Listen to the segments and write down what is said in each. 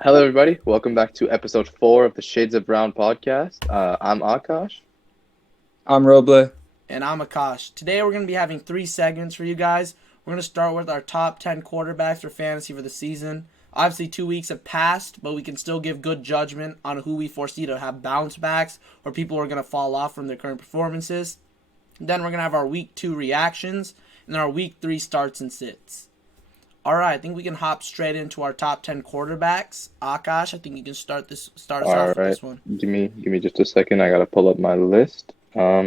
Hello, everybody. Welcome back to episode 4 of the Shades of Brown podcast. I'm Akash. I'm Roble. And I'm Akash. Today we're going to be having 3 segments for you guys. We're going to start with our top 10 quarterbacks for fantasy for the season. Obviously, 2 weeks have passed, but we can still give good judgment on who we foresee to have bounce backs or people who are going to fall off from their current performances. Then we're going to have our week 2 reactions and then our week 3 starts and sits. All right, I think we can hop straight into our top 10 quarterbacks. Akash, I think you can start us off All with right, this one. give me just a second. I gotta pull up my list. All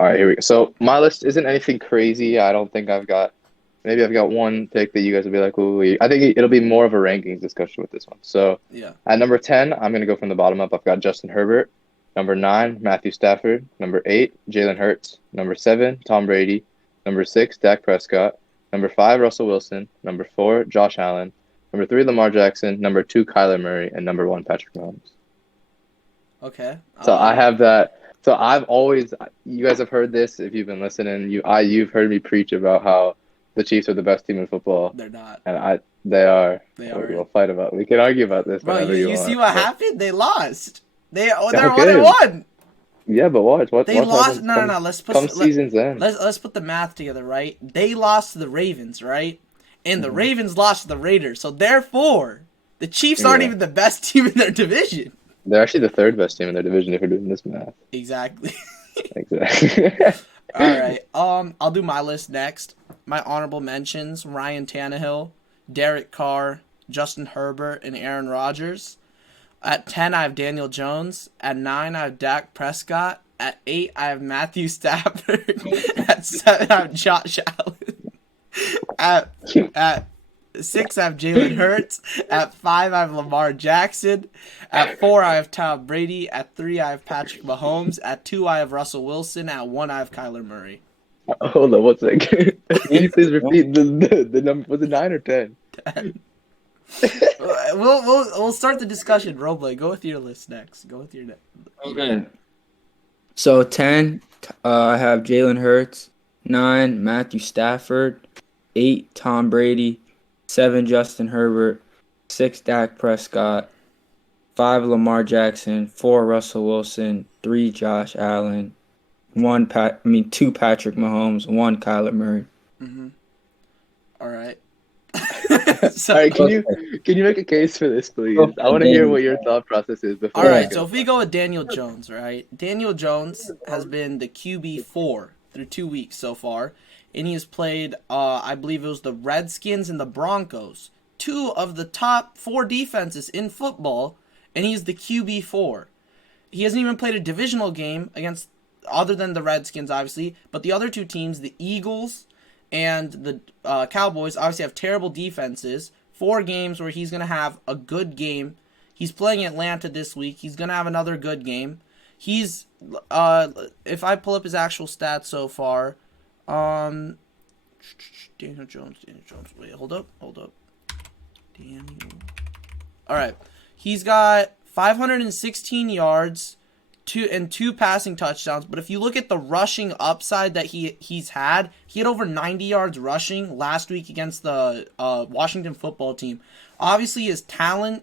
right, here we go. So my list isn't anything crazy. I don't think maybe I've got one pick that you guys will be like, ooh. I think it'll be more of a rankings discussion with this one. So Yeah. at number 10, I'm gonna go from the bottom up. I've got Justin Herbert. Number 9, Matthew Stafford. Number 8, Jalen Hurts. Number 7, Tom Brady. Number 6, Dak Prescott. Number 5, Russell Wilson. Number 4, Josh Allen. Number 3, Lamar Jackson. Number 2, Kyler Murray. And number 1, Patrick Mahomes. Okay. So I have that. So I've always, you guys have heard this if you've been listening. You've heard me preach about how the Chiefs are the best team in football, They're not. and they are. They We'll are. fight about. We can argue about this Bro, whenever you you want. see what but- happened? They lost. They're Okay. 1-1. Yeah, but watch. They Watch lost. happens No. Let's put come season's end. let's put the math together, right? They lost to the Ravens, right? And the Mhm. Ravens lost to the Raiders. So therefore, the Chiefs aren't Yeah. even the best team in their division. They're actually the third best team in their division if you're doing this math. Exactly. Exactly. All right. I'll do my list next. My honorable mentions: Ryan Tannehill, Derek Carr, Justin Herbert, and Aaron Rodgers. At 10, I have Daniel Jones. At 9, I have Dak Prescott. At 8, I have Matthew Stafford. At 7, I have Josh Allen. At 6, I have Jalen Hurts. At 5, I have Lamar Jackson. At 4, I have Tom Brady. At 3, I have Patrick Mahomes. At 2, I have Russell Wilson. At 1, I have Kyler Murray. Hold on one second. Can you please repeat the number? Was it 9 or 10? We'll start the discussion. Roble, go with your list next. Go with your next. Okay. So 10, I have Jalen Hurts. 9, Matthew Stafford. 8, Tom Brady. 7, Justin Herbert. 6, Dak Prescott. 5, Lamar Jackson. 4, Russell Wilson. 3, Josh Allen. 2 Patrick Mahomes. 1, Kyler Murray. Mm-hmm. All right. All right, can you make a case for this, please? Okay, I want to hear Daniel. what your thought process is before. All I right. go. So if we go with Daniel Jones, right? Daniel Jones has been the QB4 through 2 weeks so far, and he has played. I believe it was the Redskins and the Broncos, two of the top 4 defenses in football, and he's the QB4. He hasn't even played a divisional game against, other than the Redskins, obviously, but the other two teams, the Eagles and the Cowboys, obviously have terrible defenses. 4 games where he's going to have a good game. He's playing Atlanta this week. He's going to have another good game. He's, if I pull up his actual stats so far, Daniel Jones. Wait, hold up. Daniel. All right. He's got 516 yards, two passing touchdowns. But if you look at the rushing upside that he's had, he had over 90 yards rushing last week against the Washington football team. Obviously, his talent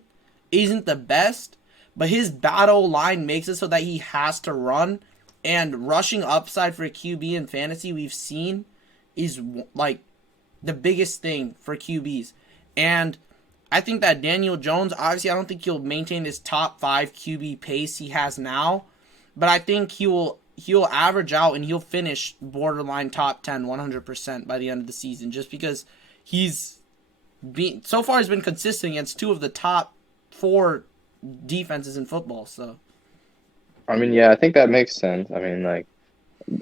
isn't the best, but his battle line makes it so that he has to run. And rushing upside for a QB in fantasy we've seen is like the biggest thing for QBs. And I think that Daniel Jones, obviously, I don't think he'll maintain his top 5 QB pace he has now, but I think he'll average out and he'll finish borderline top 10 100% by the end of the season, just because he's been consistent against 2 of the top 4 defenses in football. So I mean, yeah, I think that makes sense. I mean, like,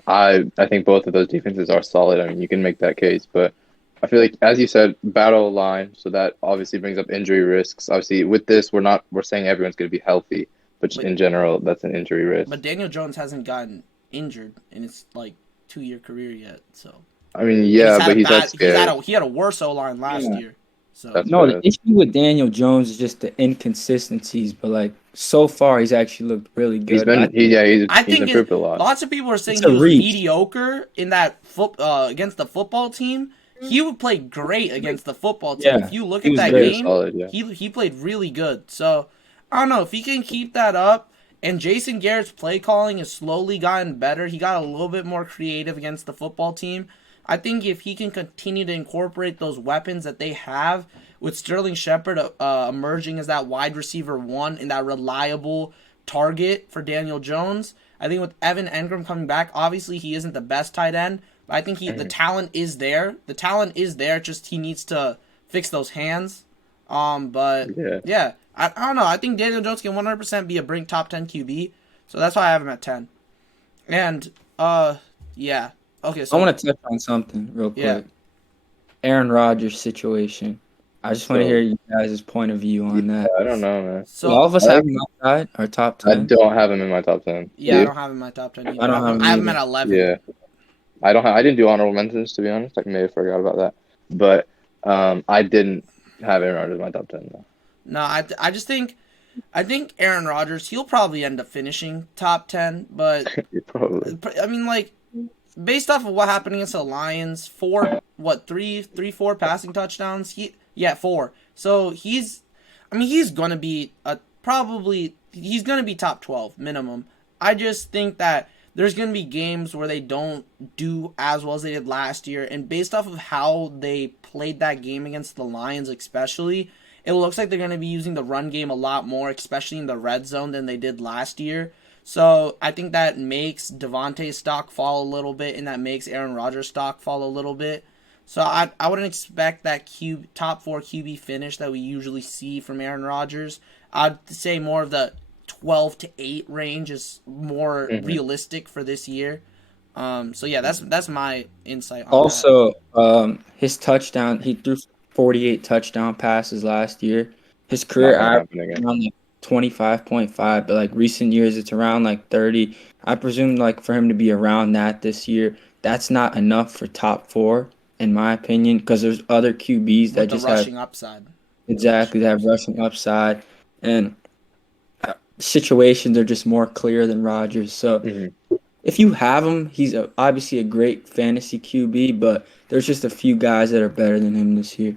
I think both of those defenses are solid. I mean, you can make that case, but I feel like, as you said, battle line. So that obviously brings up injury risks. Obviously, with this, we're saying everyone's going to be healthy, but just in general, that's an injury risk. But Daniel Jones hasn't gotten injured in his 2-year career yet. So I mean, yeah, but he's had scared. he had a worse O line last year. So That's No, fair. the issue with Daniel Jones is just the inconsistencies, but so far he's actually looked really good. He's improved a lot. lots of people are saying It's a he was reach. mediocre in that against the football team, he would play great against the football team. Yeah, If you look he at was that He great. was game, solid, yeah. he played really good. So I don't know if he can keep that up. And Jason Garrett's play calling has slowly gotten better. He got a little bit more creative against the football team. I think if he can continue to incorporate those weapons that they have, with Sterling Shepard emerging as that wide receiver one and that reliable target for Daniel Jones, I think with Evan Engram coming back, obviously he isn't the best tight end, but I think the Mhm. talent is there. The talent is there. Just he needs to fix those hands. But Yeah. yeah, I don't know. I think Daniel Jones can 100% be a brink top 10 QB, so that's why I have him at 10. And yeah. Okay, I so want to touch on something real yeah. quick. Aaron Rodgers situation. I just want to hear So you guys' point of view yeah, on that. I don't know, man. So All of us I have him outside our top I 10. don't have him in my top 10. Do yeah, I you? don't have him in my top 10 I either. don't have him I have him at either. 11. Yeah. I didn't do honorable mentions, to be honest. I may have forgot about that. But I didn't have Aaron Rodgers in my top 10 though. No, I just think Aaron Rodgers, he'll probably end up finishing top 10, but Yeah, probably. I mean like based off of what happened against the Lions, four passing touchdowns. Four. So he's gonna be he's gonna be top 12 minimum. I just think that there's gonna be games where they don't do as well as they did last year, and based off of how they played that game against the Lions, especially, it looks like they're gonna be using the run game a lot more, especially in the red zone than they did last year. So I think that makes Devontae's stock fall a little bit, and that makes Aaron Rodgers' stock fall a little bit. So I wouldn't expect that top four QB finish that we usually see from Aaron Rodgers. I'd say more of the 12 to 8 range is more Hmm. realistic for this year. So yeah, that's my insight on that. Also, his touchdown, he threw 48 touchdown passes last year. His Not career gonna average happen is again. around like 25.5, but like recent years, it's around like 30. I presume like for him to be around that this year, that's not enough for top four, in my opinion, because there's other QBs that With the just have rushing upside. exactly that rushing upside, and situations are just more clear than Rodgers. So Hmm. if you have him, he's obviously a great fantasy QB, but there's just a few guys that are better than him this year.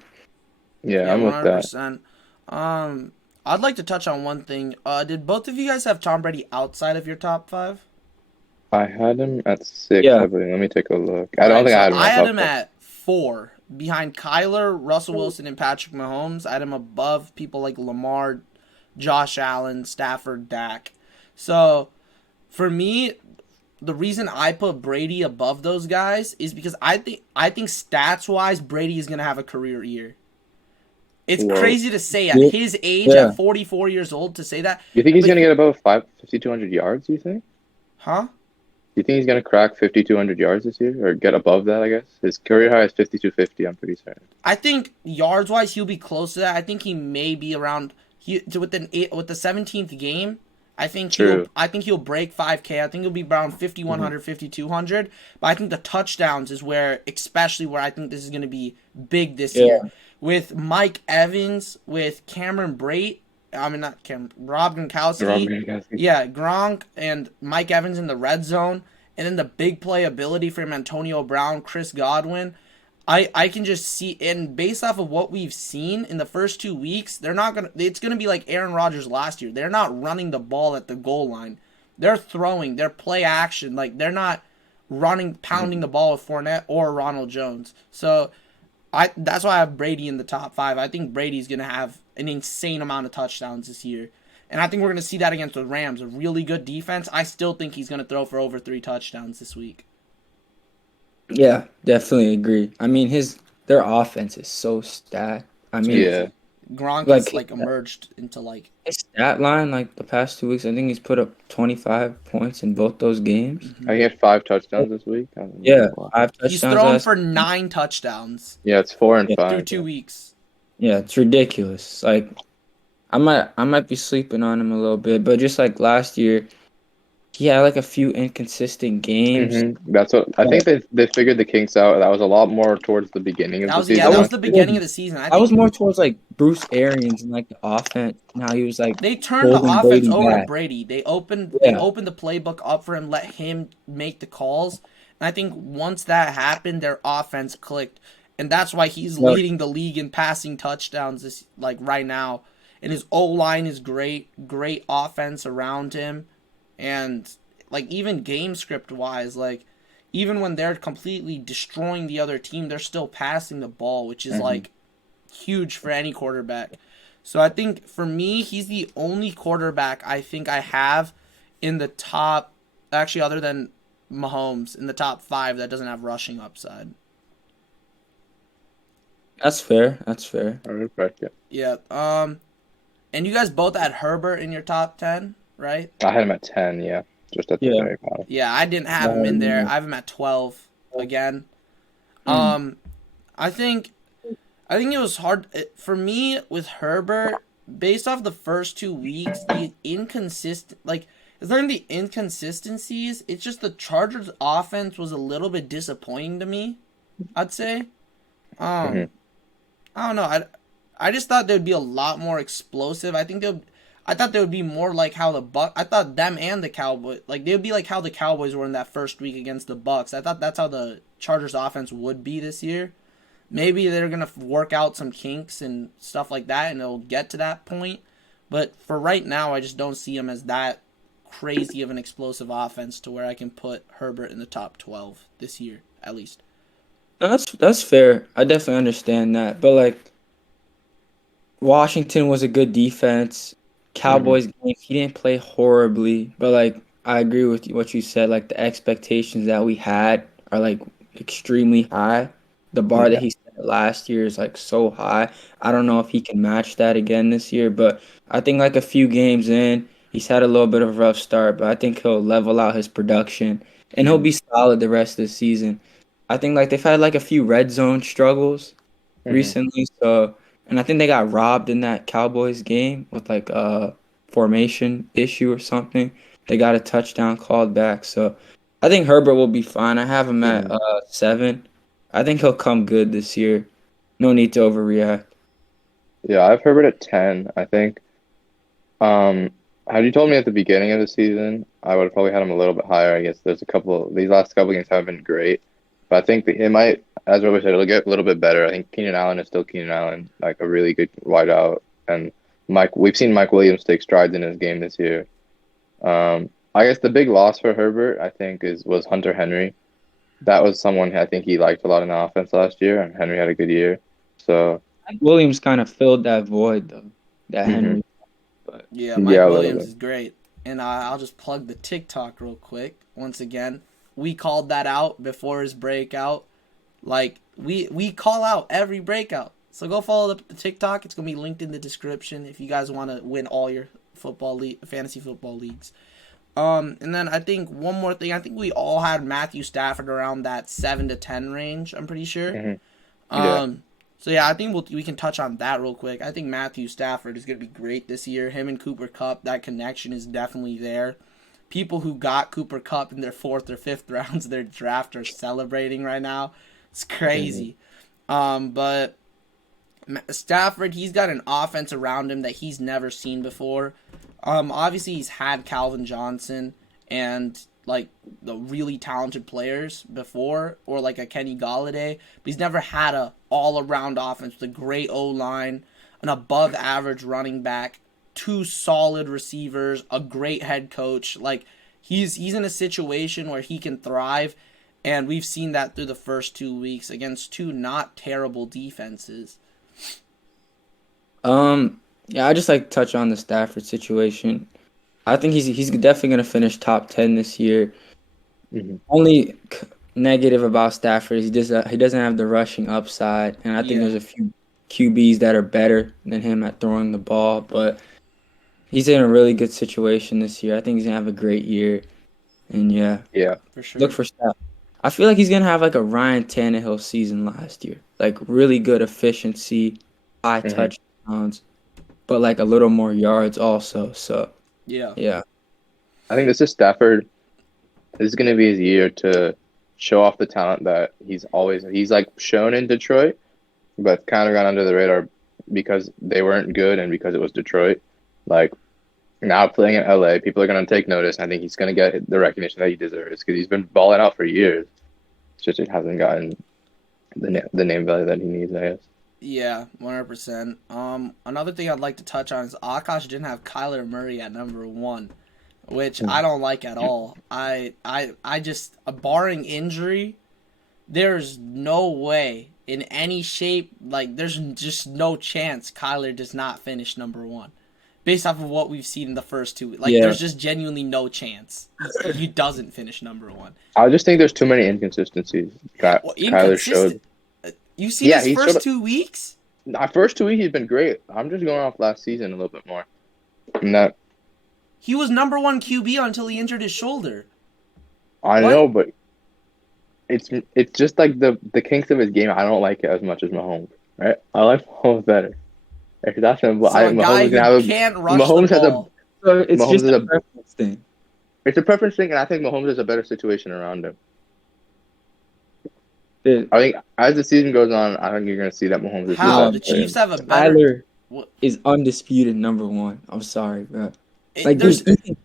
Yeah, Yeah, I'm with that. 100%. I'd like to touch on one thing. Did both of you guys have Tom Brady outside of your top 5? I had him at 6, Yeah, I believe. Let me take a look. I All don't right, think I so had him in I my had top him 4. at 4, behind Kyler, Russell Wilson, and Patrick Mahomes. I had him above people like Lamar, Josh Allen, Stafford, Dak. So for me, the reason I put Brady above those guys is because I think stats wise, Brady is gonna have a career year. It's Whoa. crazy to say at yeah, his age, yeah. at 44 years old, to say that. You think he's But gonna get above 5,200 yards, do you think? huh? Do you think he's gonna crack 5,200 yards this year? Or get above that, I guess? His career high is 5,250, I'm pretty certain. I think yards wise, he'll be close to that. I think he may be around with the 17th game. True. I think he'll break 5K. I think he'll be around 5,100, Hmm. 5,200. But I think the touchdowns is especially where I think this is going to be big this Yeah. year with Mike Evans, with Cameron Brate. I mean not Cam, Rob Rob Gronkowski. Gronkowski. Yeah, Gronk and Mike Evans in the red zone, and then the big playability from Antonio Brown, Chris Godwin. I can just see, and based off of what we've seen in the first 2 weeks, it's gonna be like Aaron Rodgers last year. They're not running the ball at the goal line. They're throwing, they're play action. Like they're not pounding the ball with Fournette or Ronald Jones. So that's why I have Brady in the top 5. I think Brady's gonna have an insane amount of touchdowns this year. And I think we're gonna see that against the Rams, a really good defense. I still think he's gonna throw for over 3 touchdowns this week. Yeah, definitely agree. I mean, their offense is so stacked. I It's mean, Yeah. crazy. Gronk like has like emerged into like his stat line, like the past 2 weeks, I think he's put up 25 points in both those games. I think he had 5 touchdowns this week. I don't Yeah, know. 5 he's touchdowns thrown last. for 9 touchdowns Yeah, it's 4 and Yeah, through 5. two Yeah. weeks. yeah, it's ridiculous. Like I might be sleeping on him a little bit, but just like last year, he had like a few inconsistent games. That's what I think they figured the kinks out. That was a lot more towards the beginning of the I season That was was last the year. beginning of the season. I I was think more towards like Bruce Arians and like the offense and how he was like they turned the holding offense Brady over to back. Brady. They Yeah, opened the playbook up for him, let him make the calls. And I think once that happened, their offense clicked. and that's why he's Well, leading the league in passing touchdowns right now. And his O line is great, great offense around him, and like even game script wise, like even when they're completely destroying the other team, they're still passing the ball, which is Hmm. like huge for any quarterback. So I think for me, he's the only quarterback I think I have in the top, actually other than Mahomes, in the top 5 that doesn't have rushing upside. that's fair. That's fair. I respect it. Yeah. And you guys both had Herbert in your top 10, right? I had him at 10, yeah, just at the Yeah. very bottom. Yeah, I didn't have him in there. I have him at 12 again. Mm. Um, I think I think it was hard for me with Herbert based off the first 2 weeks. The inconsistent, like, is there the inconsistencies? It's just the Chargers' offense was a little bit disappointing to me. I'd say. Hmm. Um, I don't know. I just thought they'd be a lot more explosive. I thought they would be more like how the Buck. I thought them and the Cowboys, like they would be like how the Cowboys were in that first week against the Bucks. I thought that's how the Chargers' offense would be this year. Maybe they're gonna work out some kinks and stuff like that, and it'll get to that point. But for right now, I just don't see them as that crazy of an explosive offense to where I can put Herbert in the top 12 this year, at least. No, that's fair. I definitely understand that. But like Washington was a good defense. Hmm. Cowboys game, he didn't play horribly, but like I agree with what you said. Like the expectations that we had are like extremely high. The bar that Yeah. he set last year is like so high. I don't know if he can match that again this year, but I think like a few games in, he's had a little bit of a rough start, but I think he'll level out his production and he'll Hmm. be solid the rest of the season. I think like they've had like a few red zone struggles Hmm. recently. So, and I think they got robbed in that Cowboys game with like a formation issue or something. They got a touchdown called back. So, I think Herbert will be fine. I have him at Hmm. 7. I think he'll come good this year. No need to overreact. Yeah, I've Herbert at 10. I think, um, had you told me at the beginning of the season, I would have probably had him a little bit higher. I guess there's a couple, these last couple games haven't been great, but I think it might, as Robert said, it'll get a little bit better. I think Keenan Allen is still Keenan Allen, like a really good wideout. And we've seen Mike Williams take strides in his game this year. I guess the big loss for Herbert, I think, was Hunter Henry. That was someone I think he liked a lot in the offense last year, and Henry had a good year. So, Williams kind of filled that void though, that mhm. Henry. But Yeah, Mike Yeah, a little Williams bit. is great. And I'll just plug the TikTok real quick. Once again, we called that out before his breakout. Like we call out every breakout. So go follow the TikTok. It's gonna be linked in the description if you guys want to win all your fantasy football leagues. And then I think one more thing. I think we all had Matthew Stafford around that 7 to 10 range. I'm pretty sure. Hmm. Yeah, Um, so yeah, I think we can touch on that real quick. I think Matthew Stafford is going to be great this year. Him and Cooper Cup, that connection is definitely there. People who got Cooper Cup in their fourth or fifth rounds of their draft are celebrating right now. It's hmm, crazy. But Stafford, he's got an offense around him that he's never seen before. Obviously he's had Calvin Johnson and like the really talented players before, or like a Kenny Galladay, but he's never had a all around offense with a great O line, an above average running back, 2 solid receivers, a great head coach. Like he's in a situation where he can thrive, and we've seen that through the first 2 weeks against two not terrible defenses. yeah, I just like to touch on the Stafford situation. I think he's definitely gonna finish top 10 this year. hmm. Only negative about Stafford is he doesn't have the rushing upside, and I think Yeah, there's a few QBs that are better than him at throwing the ball. But he's in a really good situation this year. I think he's gonna have a great year, and yeah, Yeah. for look sure. for Stafford. I feel like he's gonna have like a Ryan Tannehill season last year, like really good efficiency, high Hmm. touchdowns, but like a little more yards also. So Yeah, yeah. I think this is Stafford. This is going to be his year to show off the talent that he's like shown in Detroit, but kind of gone under the radar because they weren't good and because it was Detroit. Like now playing in LA, people are going to take notice. I think he's going to get the recognition that he deserves because he's been balling out for years. It's just it hasn't gotten the name value that he needs, I guess. Yeah, 100%. Another thing I'd like to touch on is Akash didn't have Kyler Murray at number one, which I don't like at all. I just, barring injury, there's no way in any shape, like, there's just no chance Kyler does not finish number one. Based off of what we've seen in the first two, like, Yeah. there's just genuinely no chance he doesn't finish number one. I just think there's too many inconsistencies. Well, Kyler showed. inconsistent. You seen Yeah, his he showed. first 2 weeks? Our first 2 weeks he's been great. I'm just going off last season a little bit more. And that He was number one QB until he injured his shoulder. I What? know, but it's just like the kinks of his game. I don't like it as much as Mahomes. Right? I like Mahomes better. If that's simple. So a guy Mahomes who can have can't rush the Mahomes has a ball. So it's Mahomes just is a a preference thing. it's a preference thing, and I think Mahomes has a better situation around him. The, I think as the season goes on, I think you're gonna see that Mahomes is the How? No, The best Chiefs player. have a better. Tyler What? is undisputed number one. I'm sorry, bro. Like, There's, dude,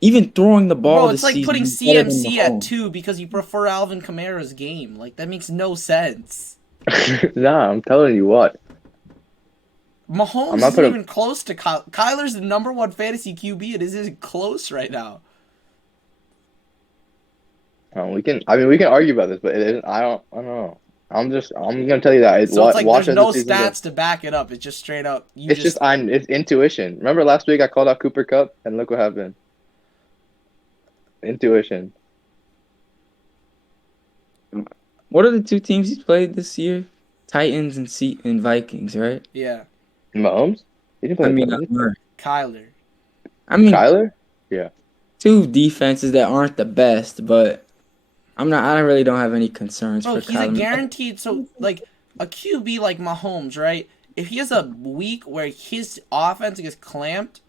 even throwing the ball bro, this it's like season putting is better than CMC at Mahomes. 2 because you prefer Alvin Kamara's game. Like, that makes no sense. Nah, I'm telling you what. Mahomes I'm not isn't putting. even close to Kyler's the number one fantasy QB. It isn't close right now. We can. I mean, we can argue about this, but it isn't. I don't know. I'm gonna tell you that. So it's like Watch there's as the no season goes. stats to back it up. It's just straight up. You It's just just it's intuition. Remember last week I called out Cooper Cup, and look what happened. Intuition. What are the two teams he's played this year? Titans and Vikings, right? yeah, Mahomes? He didn't I play the mean, Titans. Kyler. I mean, Kyler? Yeah. two defenses that aren't the best, but I really don't have any concerns Bro, for he's a Kyler. guaranteed. So, like, a QB like Mahomes, right? If he has a week where his offense gets clamped,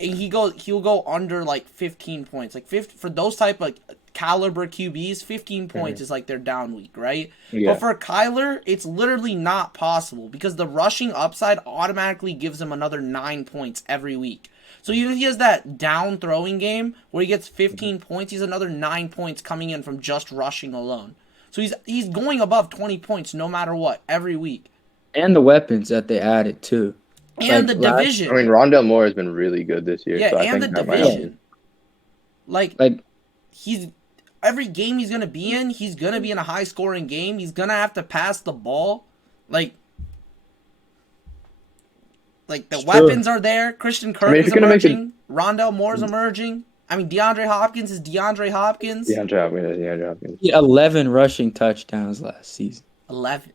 and he'll go under like 15 points. Like, for those type of caliber QBs, 15 points is like their down week, right? Yeah. But for Kyler, it's literally not possible because the rushing upside automatically gives him another 9 points every week. So even if he has that down throwing game where he gets 15 points, he's another 9 points coming in from just rushing alone. So he's going above 20 points no matter what every week. And the weapons that they added too. And Like the last, division. I mean, Rondell Moore has been really good this year, Yeah, so I and the think that might help. division. Like like he's every game he's gonna be in, he's gonna be in a high scoring game. He's gonna have to pass the ball. Like the weapons are there. Christian Kirk if is you're gonna make emerging. Rondell Moore is emerging. I mean, DeAndre Hopkins is DeAndre Hopkins. DeAndre Hopkins. he had 11 rushing touchdowns last season. 11.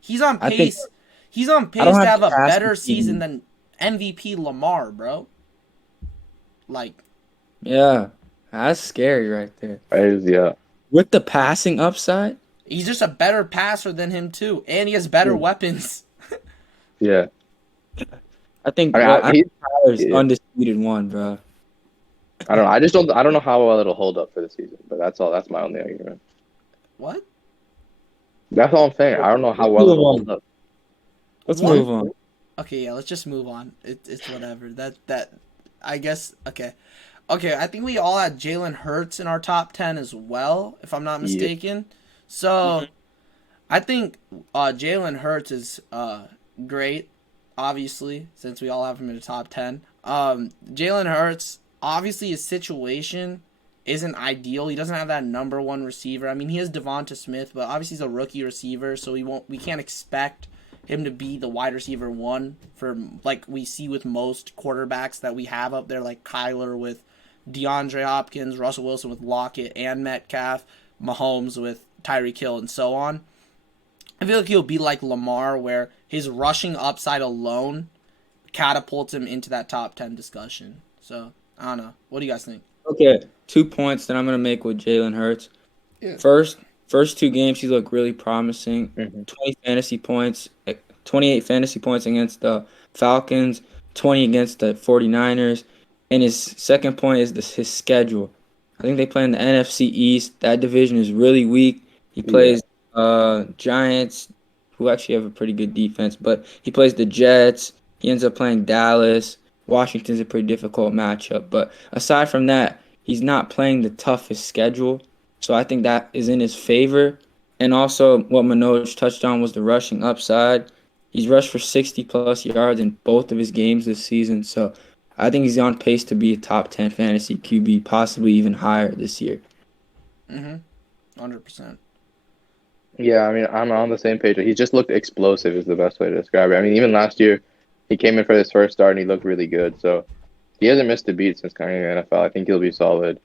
He's on I think- pace. He's on I pace don't to have have a passing better team. season than MVP Lamar, bro. Like, Yeah, that's scary right there. Yeah. With the passing upside, he's just a better passer than him too, and he has better weapons. Yeah. I think I mean, Tyler's yeah. undisputed one, bro. I don't know. I don't know how well it'll hold up for the season, but that's all. That's my only argument. What? That's all I'm saying. I don't know how well it'll hold up. Let's What? move on. Okay, yeah, let's just move on. It's whatever. That I guess okay. Okay, I think we all had Jalen Hurts in our top 10 as well, if I'm not Yeah. mistaken. So I think Jalen Hurts is great, obviously, since we all have him in the top 10. Jalen Hurts, obviously his situation isn't ideal. He doesn't have that number one receiver. I mean, he has Devonta Smith, but obviously he's a rookie receiver, so we can't expect him to be the wide receiver one for like we see with most quarterbacks that we have up there, like Kyler with DeAndre Hopkins, Russell Wilson with Lockett and Metcalf, Mahomes with Tyreek Hill, and so on. I feel like he'll be like Lamar, where his rushing upside alone catapults him into that top 10 discussion. So, I don't know. What do you guys think? Okay, 2 points that I'm gonna make with Jalen Hurts. Yeah. First 2 games, he looked really promising. 28 fantasy points against the Falcons, 20 against the 49ers. And his second point is his schedule. I think they play in the NFC East. That division is really weak. He plays Giants, who actually have a pretty good defense, but he plays the Jets. He ends up playing Dallas. Washington's a pretty difficult matchup. But aside from that, he's not playing the toughest schedule. So I think that is in his favor. And also, what Manoj touched on was the rushing upside. He's rushed for 60 plus yards in both of his games this season. So I think he's on pace to be a top 10 fantasy QB, possibly even higher this year. 100%. Yeah, I mean, I'm on the same page. He just looked explosive is the best way to describe it. I mean, even last year, he came in for his first start and he looked really good. So he hasn't missed a beat since coming in the NFL. I think he'll be solid.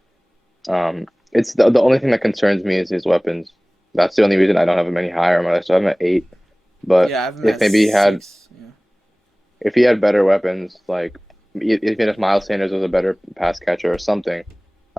It's the only thing that concerns me is his weapons. That's the only reason I don't have him any higher on my list. So I have him at 8. But Yeah, I have him if at maybe he had 6. Yeah. if he had better weapons, like even if Miles Sanders was a better pass catcher or something,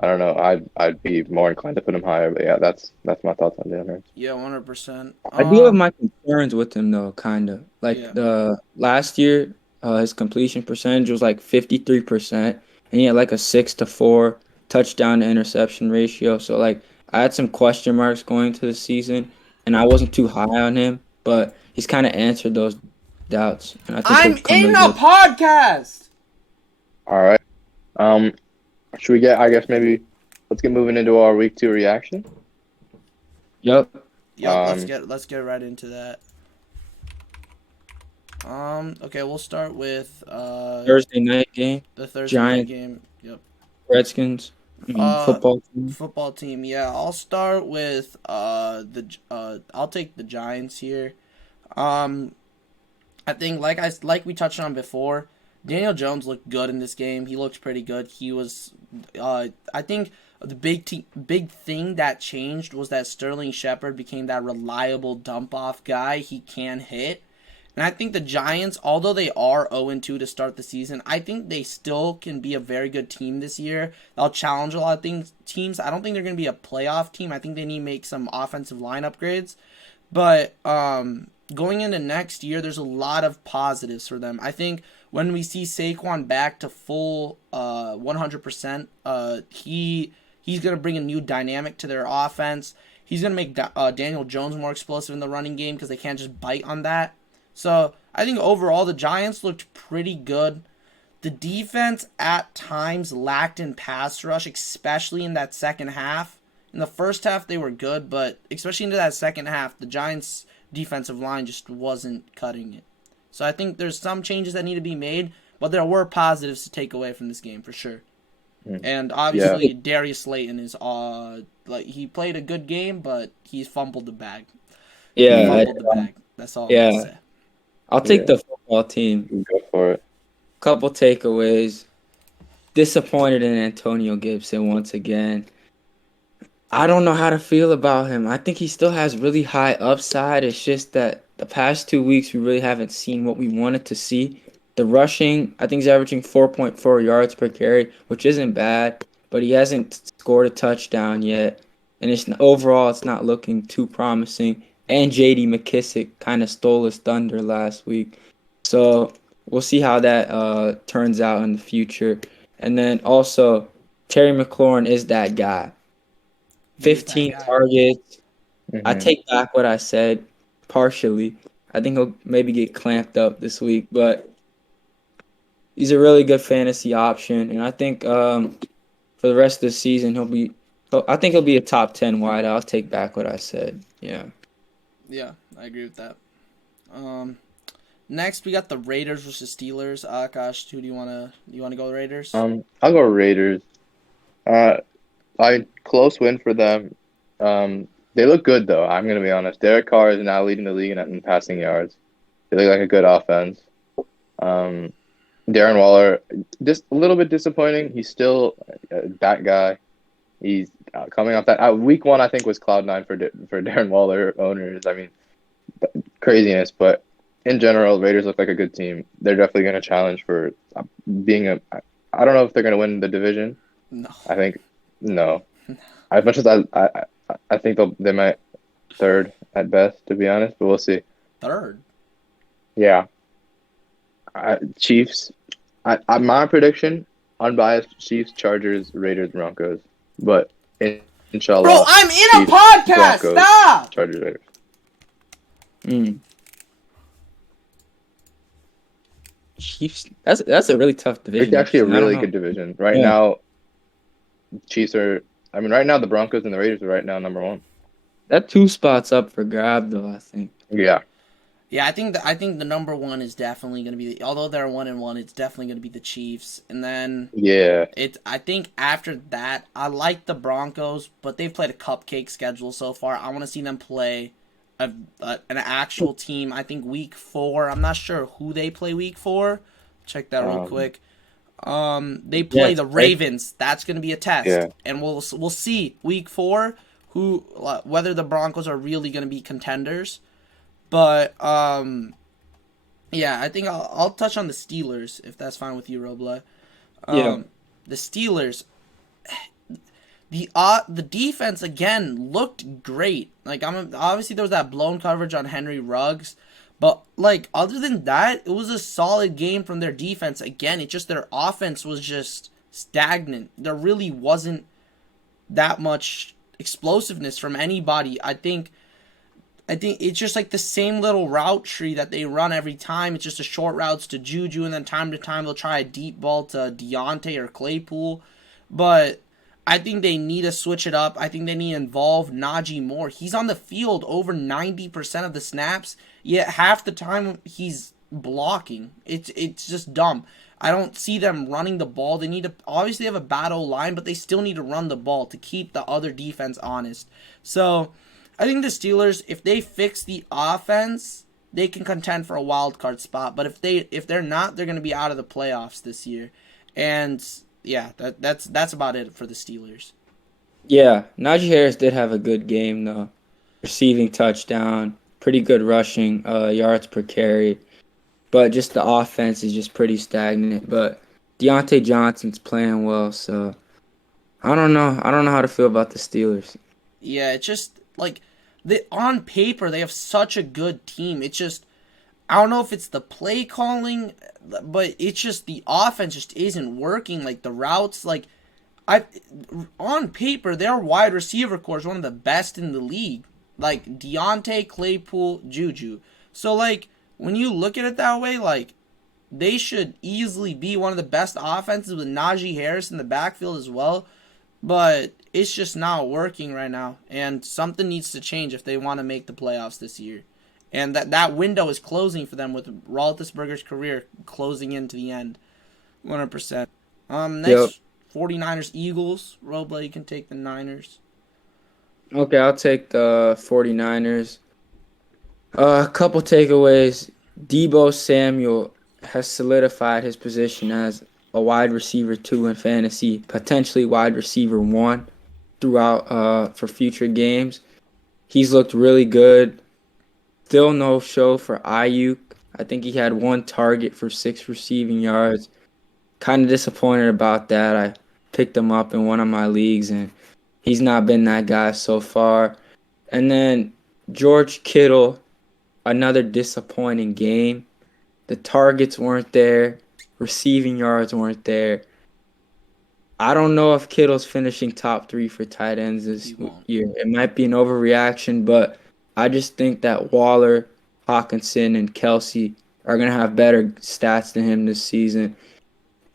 I don't know. I'd be more inclined to put him higher. But yeah, that's my thoughts on Jalen Hurts. Yeah, 100%. I do have my concerns with him though, kind of. Like Yeah. the last year, his completion percentage was like 53%, and he had like a 6-4 touchdown to interception ratio. So like I had some question marks going to the season, and I wasn't too high on him, but he's kind of answered those doubts, and I think he'll I'm become in really a good. podcast. All right. Um, should we get? I guess maybe let's get moving into our week 2 reaction. Yep. Yep, Um, let's get right into that. Okay, we'll start with Thursday night game, the Thursday night Giants, game. Yep. Redskins. I mean Uh football team. Football team. Yeah, I'll start with I'll take the Giants here. Um I think like we touched on before, Daniel Jones looked good in this game. He looked pretty good. He was I think the big thing that changed was that Sterling Shepard became that reliable dump off guy he can hit. And I think the Giants, although they are 0-2 to start the season, I think they still can be a very good team this year. They'll challenge a lot of teams. I don't think they're going to be a playoff team. I think they need to make some offensive line upgrades. But going into next year, there's a lot of positives for them. I think when we see Saquon back to full 100%, he's going to bring a new dynamic to their offense. He's going to make Daniel Jones more explosive in the running game because they can't just bite on that. So I think overall the Giants looked pretty good. The defense at times lacked in pass rush, especially in that second half. In the first half they were good, but especially into that second half, the Giants' defensive line just wasn't cutting it. So I think there's some changes that need to be made, but there were positives to take away from this game for sure. And yeah, obviously Darius Slayton is like he played a good game, but he's fumbled the bag. He Yeah, fumbled the bag. That's all I'm gonna yeah. say. I'll take yeah. the football team. Go for it. Couple takeaways. Disappointed in Antonio Gibson once again. I don't know how to feel about him. I think he still has really high upside. It's just that the past 2 weeks we really haven't seen what we wanted to see. The rushing, I think he's averaging 4.4 yards per carry, which isn't bad, but he hasn't scored a touchdown yet. And overall it's not looking too promising. And JD McKissick kind of stole his thunder last week. So we'll see how that turns out in the future. And then also Terry McLaurin is that guy. He is that 15 guy. targets. I Hmm. take back what I said partially. I think he'll maybe get clamped up this week, but he's a really good fantasy option, and I think for the rest of the season I think he'll be a top 10 wide. I'll take back what I said. Yeah. Yeah, I agree with that. Um, Next we got the Raiders versus Steelers. Akash, who do you wanna go Raiders? I'll go Raiders. Uh, I close win for them. They look good though. I'm gonna be honest. Derek Carr is now leading the league in passing yards. They look like a good offense. Um, Darren Waller, just a little bit disappointing. He's still that guy. He's coming off that week 1. I think was cloud 9 for Darren Waller owners. I mean, craziness. But in general, Raiders look like a good team. They're definitely going to challenge for being a. I don't know if they're going to win the division. No. I think no. As much as I think they might third at best, to be honest. But we'll see. Third. Yeah, Chiefs. My prediction, unbiased: Chiefs, Chargers, Raiders, Broncos. But Bro, inshallah, I'm in a Chiefs, podcast. Broncos, Stop. Chargers, Raiders. Mm. Chiefs. That's a really tough It's division. actually a Actually, I don't really know. good division right Yeah. now. Chiefs are. I mean, right now the Broncos and the Raiders are right now number 1. That 2 spot's up for grab though, I think. Yeah. Yeah, I think the number one is definitely going to be although they're 1-1, it's definitely going to be the Chiefs, and then Yeah. I think after that I like the Broncos, but they've played a cupcake schedule so far. I want to see them play an actual team. I think week 4. I'm not sure who they play week 4. Check that real Um, quick. They play Jets, the right? Ravens. That's going to be a test, yeah. and we'll see week 4 who whether the Broncos are really going to be contenders. But yeah, I think I'll touch on the Steelers if that's fine with you, Robla. Yeah. The Steelers, the defense again looked great. Like obviously there was that blown coverage on Henry Ruggs, but like other than that, it was a solid game from their defense. Again, it just their offense was just stagnant. There really wasn't that much explosiveness from anybody. I think it's just like the same little route tree that they run every time. It's just a short routes to Juju, and then time to time they'll try a deep ball to Deontay or Claypool. But I think they need to switch it up. I think they need to involve Najee more. He's on the field over 90% of the snaps, yet half the time he's blocking. It's just dumb. I don't see them running the ball. They need to obviously have a bad O line, but they still need to run the ball to keep the other defense honest. So I think the Steelers, if they fix the offense, they can contend for a wild card spot. But if they're not, they're going to be out of the playoffs this year. And yeah, that's about it for the Steelers. Yeah, Najee Harris did have a good game though. Receiving touchdown, pretty good rushing, yards per carry. But just the offense is just pretty stagnant. But Deontay Johnson's playing well, so I don't know. I don't know how to feel about the Steelers. Yeah, it's just like on paper they have such a good team. It's just I don't know if it's the play calling, but it's just the offense just isn't working. Like the routes, like I on paper their wide receiver core is one of the best in the league. Like Deontay, Claypool, Juju. So like when you look at it that way, like they should easily be one of the best offenses with Najee Harris in the backfield as well. But it's just not working right now, and something needs to change if they want to make the playoffs this year. And that window is closing for them with Roethlisberger's career closing into the end, 100%. Yep. Next, 49ers Eagles. Roble, you can take the Niners. Okay, I'll take the 49ers. A couple takeaways. Debo Samuel has solidified his position as a wide receiver 2 in fantasy, potentially wide receiver 1 throughout for future games. He's looked really good. Still no show for Ayuk. I think he had 1 target for 6 receiving yards. Kind of disappointed about that. I picked him up in one of my leagues, and he's not been that guy so far. And then George Kittle, another disappointing game. The targets weren't there, receiving yards weren't there. I don't know if Kittle's finishing top 3 for tight ends He this won't. year. It might be an overreaction, but I just think that Waller, Hawkinson, and Kelsey are going to have better stats than him this season.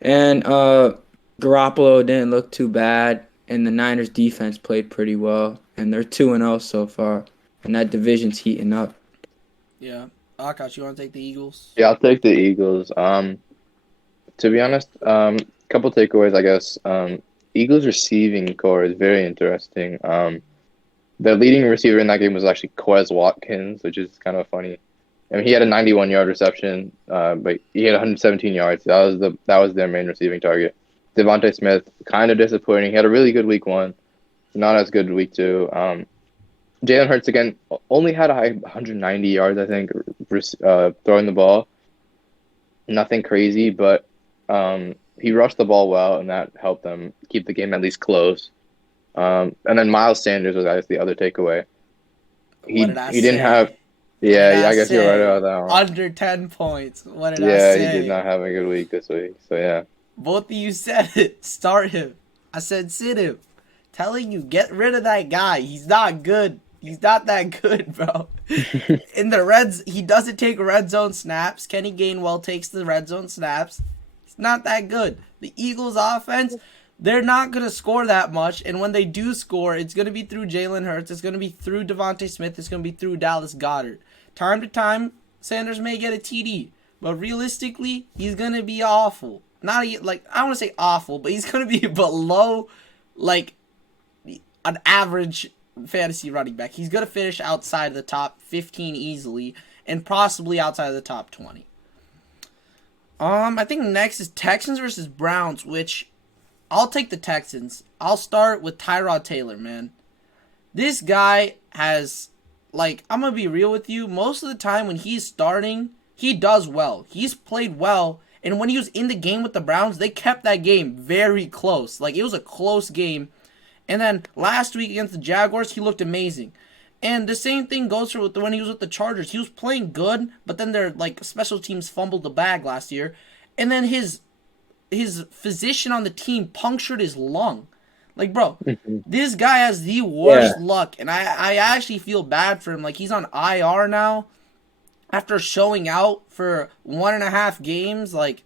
And Garoppolo didn't look too bad, and the Niners defense played pretty well, and they're 2-0 so far, and that division's heating up. Yeah. Akash, you want to take the Eagles? Yeah, I'll take the Eagles. To be honest, couple takeaways, I guess. Eagles receiving core is very interesting. The leading receiver in that game was actually Quez Watkins, which is kind of funny. I mean, he had a 91-yard reception, but he had 117 yards. That was their main receiving target. Devontae Smith, kind of disappointing. He had a really good week 1, not as good week 2. Jalen Hurts again only had a high 190 yards, I think, throwing the ball. Nothing crazy, but he rushed the ball well, and that helped them keep the game at least close. And then Miles Sanders was, I guess, the other takeaway. What did I He didn't have. say? What did Yeah, I I guess you're right say? about that one. Under 10 points. What did I Yeah, he did say? not have a good week this week. So yeah. Both of you said it. Start him. I said sit him. Telling you, get rid of that guy. He's not good. He's not that good, bro. In the Reds, he doesn't take red zone snaps. Kenny Gainwell takes the red zone snaps. It's not that good. The Eagles' offense, they're not going to score that much. And when they do score, it's going to be through Jalen Hurts. It's going to be through Devontae Smith. It's going to be through Dallas Goedert. Time to time, Sanders may get a TD. But realistically, he's going to be awful. Not like, I don't want to say awful, but he's going to be below like an average fantasy running back. He's going to finish outside of the top 15 easily and possibly outside of the top 20. I think next is Texans versus Browns, which I'll take the Texans. I'll start with Tyrod Taylor, man. This guy has, like, I'm going to be real with you. Most of the time when he's starting, he does well. He's played well. And when he was in the game with the Browns, they kept that game very close. Like, it was a close game. And then last week against the Jaguars, he looked amazing. And the same thing goes for when he was with the Chargers. He was playing good, but then their like special teams fumbled the bag last year. And then his physician on the team punctured his lung. Like, bro, this guy has the worst luck. And I actually feel bad for him. Like, he's on IR now after showing out for 1.5 games. Like,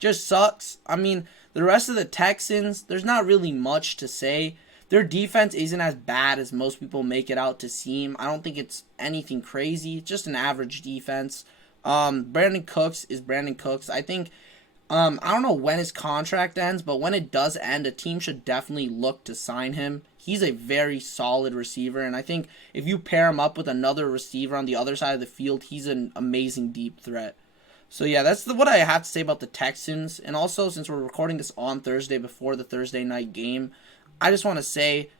just sucks. I mean, the rest of the Texans, there's not really much to say. Their defense isn't as bad as most people make it out to seem. I don't think it's anything crazy. It's just an average defense. Brandon Cooks is Brandon Cooks. I think, I don't know when his contract ends, but when it does end, a team should definitely look to sign him. He's a very solid receiver, and I think if you pair him up with another receiver on the other side of the field, he's an amazing deep threat. So yeah, that's what I have to say about the Texans. And also, since we're recording this on Thursday before the Thursday night game, I just want to say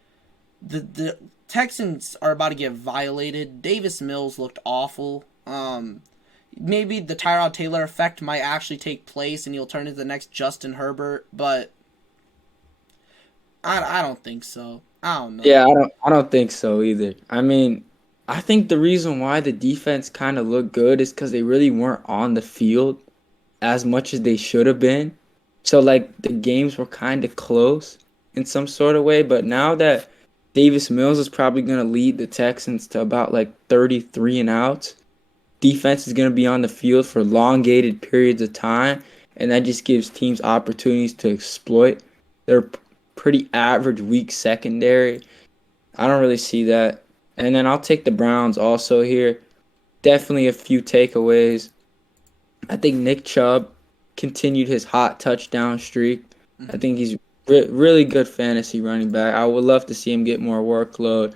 the Texans are about to get violated. Davis Mills looked awful. Maybe the Tyrod Taylor effect might actually take place and he'll turn into the next Justin Herbert, but I don't think so. I don't know. Yeah, I don't think so either. I mean, I think the reason why the defense kind of looked good is because they really weren't on the field as much as they should have been. So like the games were kind of close in some sort of way. But now that Davis Mills is probably going to lead the Texans to about like 33 and outs, defense is going to be on the field for elongated periods of time, and that just gives teams opportunities to exploit their pretty average weak secondary. I don't really see that. And then I'll take the Browns also here. Definitely a few takeaways. I think Nick Chubb continued his hot touchdown streak. I think he's really good fantasy running back. I would love to see him get more workload.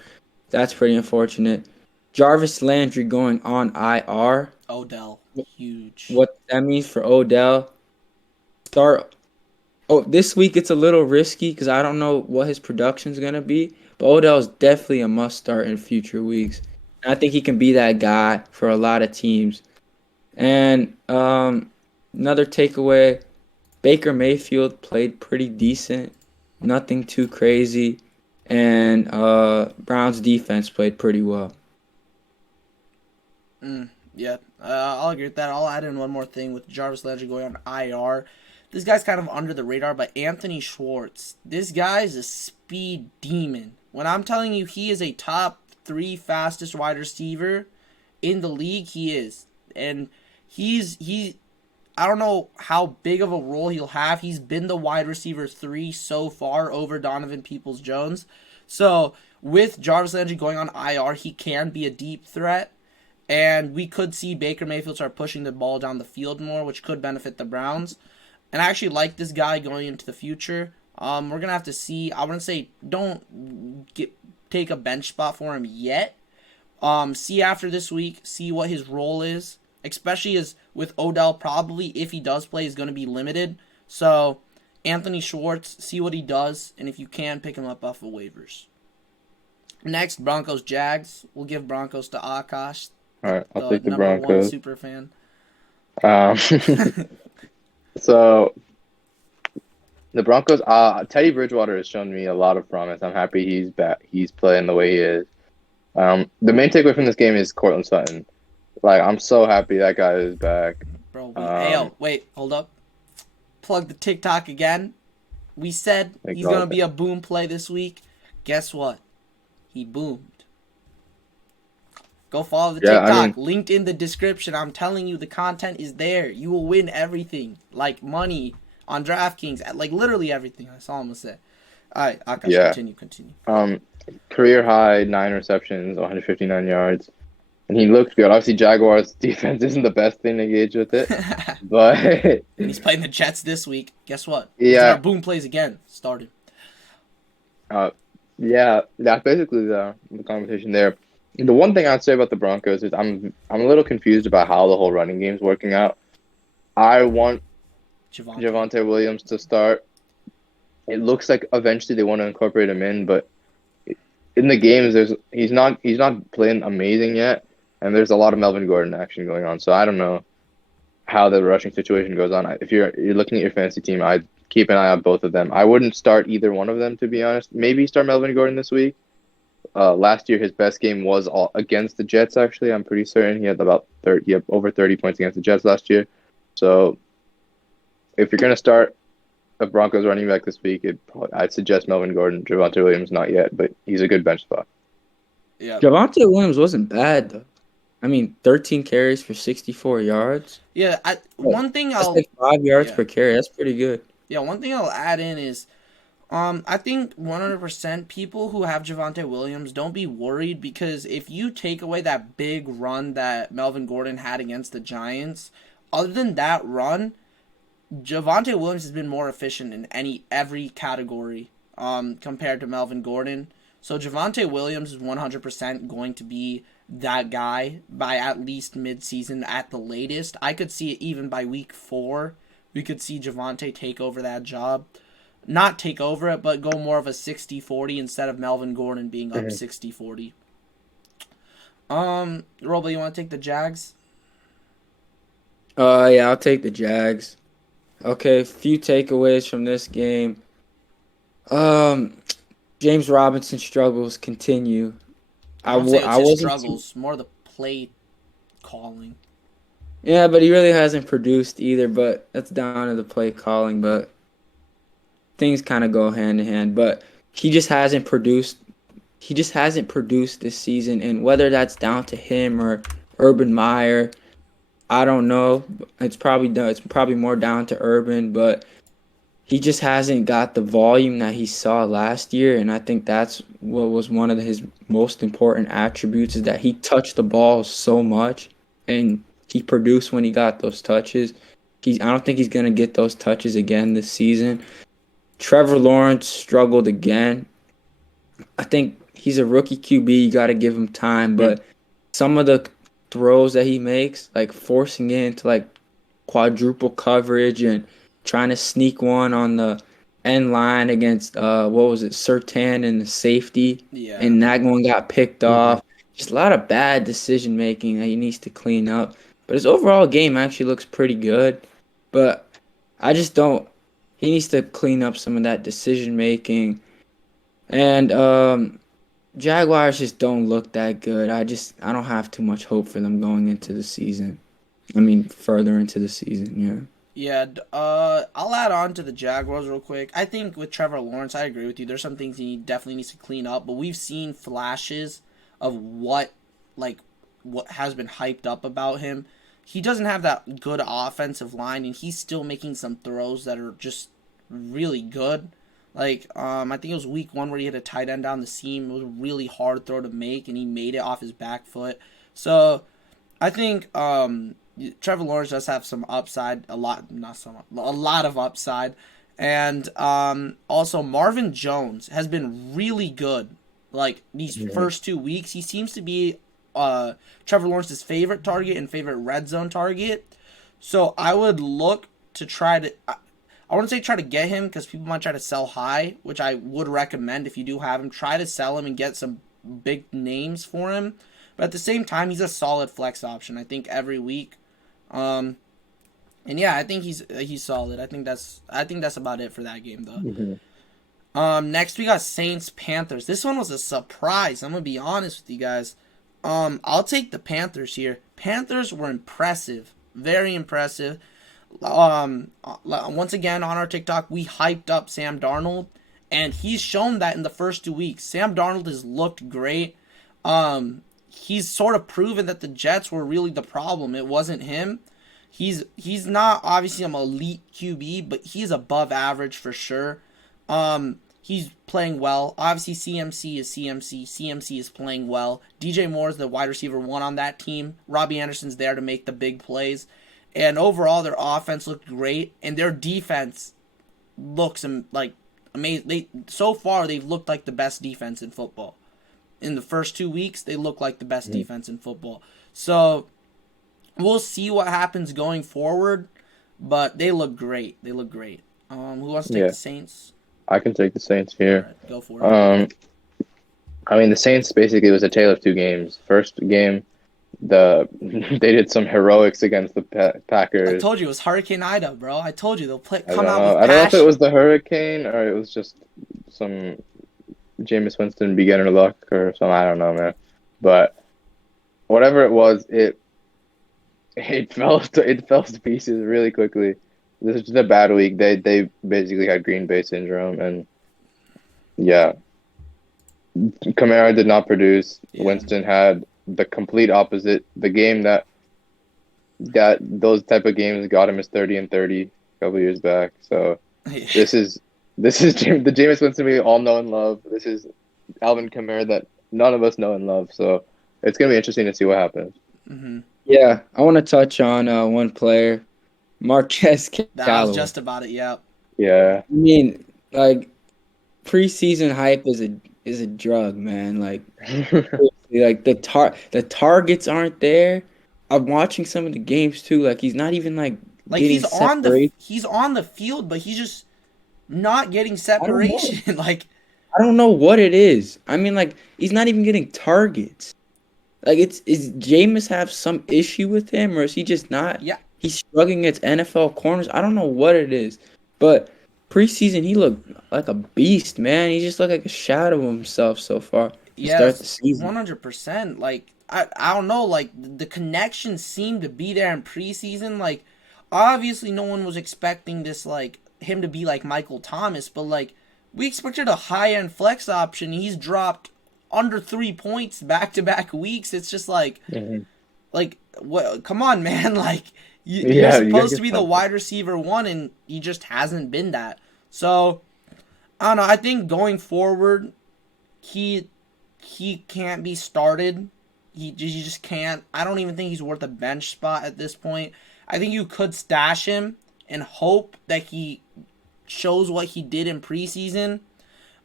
That's pretty unfortunate. Jarvis Landry going on IR. Odell, huge. What that means for Odell. This week it's a little risky because I don't know what his production's going to be. But Odell's definitely a must start in future weeks. And I think he can be that guy for a lot of teams. And another takeaway, Baker Mayfield played pretty decent. Nothing too crazy. And Browns defense played pretty well. Yeah, I'll agree with that. I'll add in one more thing with Jarvis Landry going on IR. This guy's kind of under the radar, but Anthony Schwartz. This guy's a speed demon. When I'm telling you he is a top 3 fastest wide receiver in the league, he is. And I don't know how big of a role he'll have. He's been the wide receiver 3 so far over Donovan Peoples-Jones. So with Jarvis Landry going on IR, he can be a deep threat. And we could see Baker Mayfield start pushing the ball down the field more, which could benefit the Browns. And I actually like this guy going into the future. We're going to have to see. I wouldn't say don't take a bench spot for him yet. See after this week, see what his role is. Especially as with Odell, probably, if he does play, is going to be limited. So, Anthony Schwartz, see what he does. And if you can, pick him up off of waivers. Next, Broncos-Jags. We'll give Broncos to Akash. All right, I'll take the number Broncos. 1 super fan. So the Broncos, Teddy Bridgewater has shown me a lot of promise. I'm happy he's back. He's playing the way he is. The main takeaway from this game is Cortland Sutton. Like, I'm so happy that guy is back. Bro, wait, hold up. Plug the TikTok again. We said he's going to be a boom play this week. Guess what? He boomed. Go follow the TikTok. Linked in the description. I'm telling you, the content is there. You will win everything. Like money. on DraftKings, at like literally everything. That's all I'm gonna say. All right, Akash, Yeah. continue. Um, career high 9 receptions, 159 yards, and he looked good. Obviously, Jaguars defense isn't the best thing to gauge with it, but And he's playing the Jets this week. Guess what? He's gonna yeah, boom plays again. Started. uh, yeah, that's basically the conversation there. The one thing I'd say about the Broncos is I'm a little confused about how the whole running game's working out. I want Javante. Javonte Williams to start. It looks like eventually they want to incorporate him in, but in the games, he's not playing amazing yet, and there's a lot of Melvin Gordon action going on. So I don't know how the rushing situation goes on. If you're looking at your fantasy team, I'd keep an eye on both of them. I wouldn't start either one of them, to be honest. Maybe start Melvin Gordon this week. Last year his best game was all against the Jets. Actually, I'm pretty certain he had about 30, he had over 30 points against the Jets last year. So if you're gonna start a Broncos running back this week, I'd suggest Melvin Gordon. Javonte Williams not yet, but he's a good bench spot. Yeah. Javonte Williams wasn't bad though. I mean, 13 carries for 64 yards. Yeah. One thing That's I'll like 5 yards yeah per carry. That's pretty good. yeah one thing I'll add in is I think 100% people who have Javonte Williams, don't be worried, because if you take away that big run that Melvin Gordon had against the Giants, other than that run, Javonte Williams has been more efficient in every category compared to Melvin Gordon. So Javonte Williams is 100% going to be that guy by at least midseason at the latest. I could see it even by week 4. We could see Javonte take over that job. Not take over it, but go more of a 60-40 instead of Melvin Gordon being up 60-40. Robo, you want to take the Jags? Yeah, I'll take the Jags. Okay, a few takeaways from this game. Um, James Robinson struggles continue. I don't say it's I his wasn't too, struggles, more the play calling. yeah, but he really hasn't produced either. But that's down to the play calling. But things kind of go hand in hand. But he just hasn't produced. He just hasn't produced this season, and whether that's down to him or Urban Meyer, I don't know. It's probably more down to Urban, but he just hasn't got the volume that he saw last year, and I think that's what was one of his most important attributes, is that he touched the ball so much and he produced when he got those touches. I don't think he's gonna get those touches again this season. Trevor Lawrence struggled again. I think he's a rookie QB. You got to give him time, but some of the throws that he makes, like forcing it into like quadruple coverage and trying to sneak one on the end line against what was it, Surtain and the safety, Yeah. and that one got picked off. Just a lot of bad decision making that he needs to clean up. But his overall game actually looks pretty good. But I just don't. He needs to clean up some of that decision making. And Jaguars just don't look that good. I don't have too much hope for them going into the season. I mean, further into the season, yeah. Yeah, I'll add on to the Jaguars real quick. I think with Trevor Lawrence, I agree with you. There's some things he definitely needs to clean up, but we've seen flashes of what has been hyped up about him. He doesn't have that good offensive line, and he's still making some throws that are just really good. Like, I think it was week 1 where he hit a tight end down the seam. It was a really hard throw to make, and he made it off his back foot. So, I think Trevor Lawrence does have some upside, a lot of upside, and also Marvin Jones has been really good. Like these first 2 weeks, he seems to be Trevor Lawrence's favorite target and favorite red zone target. So I would look to try to. I wouldn't say try to get him, because people might try to sell high, which I would recommend if you do have him. Try to sell him and get some big names for him. But at the same time, he's a solid flex option, I think, every week. And yeah, I think he's solid. I think that's about it for that game though. Next we got Saints Panthers. This one was a surprise. I'm gonna be honest with you guys. I'll take the Panthers here. Panthers were impressive, very impressive. Once again on our TikTok, we hyped up Sam Darnold, and he's shown that in the first 2 weeks. Sam Darnold has looked great. He's sort of proven that the Jets were really the problem. It wasn't him. He's not obviously an elite QB, but he's above average for sure. He's playing well. Obviously, CMC is CMC. CMC is playing well. DJ Moore is the wide receiver one on that team. Robbie Anderson's there to make the big plays. And overall, their offense looked great, and their defense looks like amazing. So far, they've looked like the best defense in football. In the first 2 weeks, they look like the best defense in football. So we'll see what happens going forward, but they look great. They look great. Who wants to take Yeah, the Saints? I can take the Saints All here. right, go for it. Um, I mean, the Saints basically was a tale of two games. First game, they did some heroics against the I Packers. told you it was Hurricane Ida, bro. I told you they'll I come don't out know. with I don't know if it was passion. the hurricane or it was just some Jameis Winston beginner luck or something. I don't know, man. But whatever it was, it fell to pieces really quickly. This is just a bad week. They basically had Green Bay syndrome, and yeah, Kamara did not produce. Yeah. Winston had the complete opposite. The game that those type of games got him is 30-30 a couple years back. So this is the Jameis Winston we all know and love. This is Alvin Kamara that none of us know and love. So it's gonna be interesting to see what happens. hmm Yeah, I want to touch on one player, Marquez That was Callaway. just about it. Yeah. Yeah. I mean, like preseason hype is a drug, man. Like the targets aren't there. I'm watching some of the games too. Like he's not even like Like getting separation. he's on the field, but he's just not getting I don't know. separation. Like I don't know what it is. I mean, like he's not even getting targets. Like is Jameis have some issue with him, or is he just not? yeah, He's struggling against NFL corners. I don't know what it is, but preseason he looked like a beast, man. He just looked like a shadow of himself so far to start the yes, season. 100%. Like I don't know. Like the connection seemed to be there in preseason. Like obviously no one was expecting this like him to be like Michael Thomas, but like we expected a high end flex option. He's dropped under 3 points back to back weeks. It's just Mhm. like what? Come on, man! Like you're Yeah, you gotta supposed to get be the something. wide receiver one, and he just hasn't been that. So I don't know. I think going forward, he he can't be started. He just can't. I don't even think he's worth a bench spot at this point. I think you could stash him and hope that he shows what he did in preseason,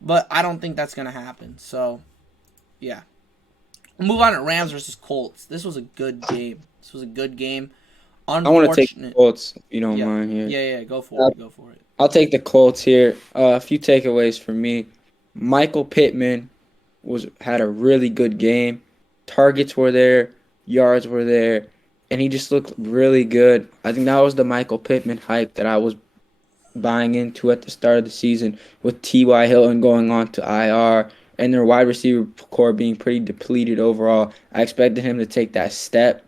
but I don't think that's gonna happen. So yeah, we'll move on to Rams versus Colts. This was a good game. This was a good game. I want to take the Unfortunate. Colts, if you don't Yeah, mind here. yeah. Go for it. Go for it. I'll take the Colts here. A few takeaways for me. Michael Pittman was had a really good game. Targets were there, yards were there, and he just looked really good. I think that was the Michael Pittman hype that I was buying into at the start of the season with T.Y. Hilton going on to IR and their wide receiver core being pretty depleted overall. I expected him to take that step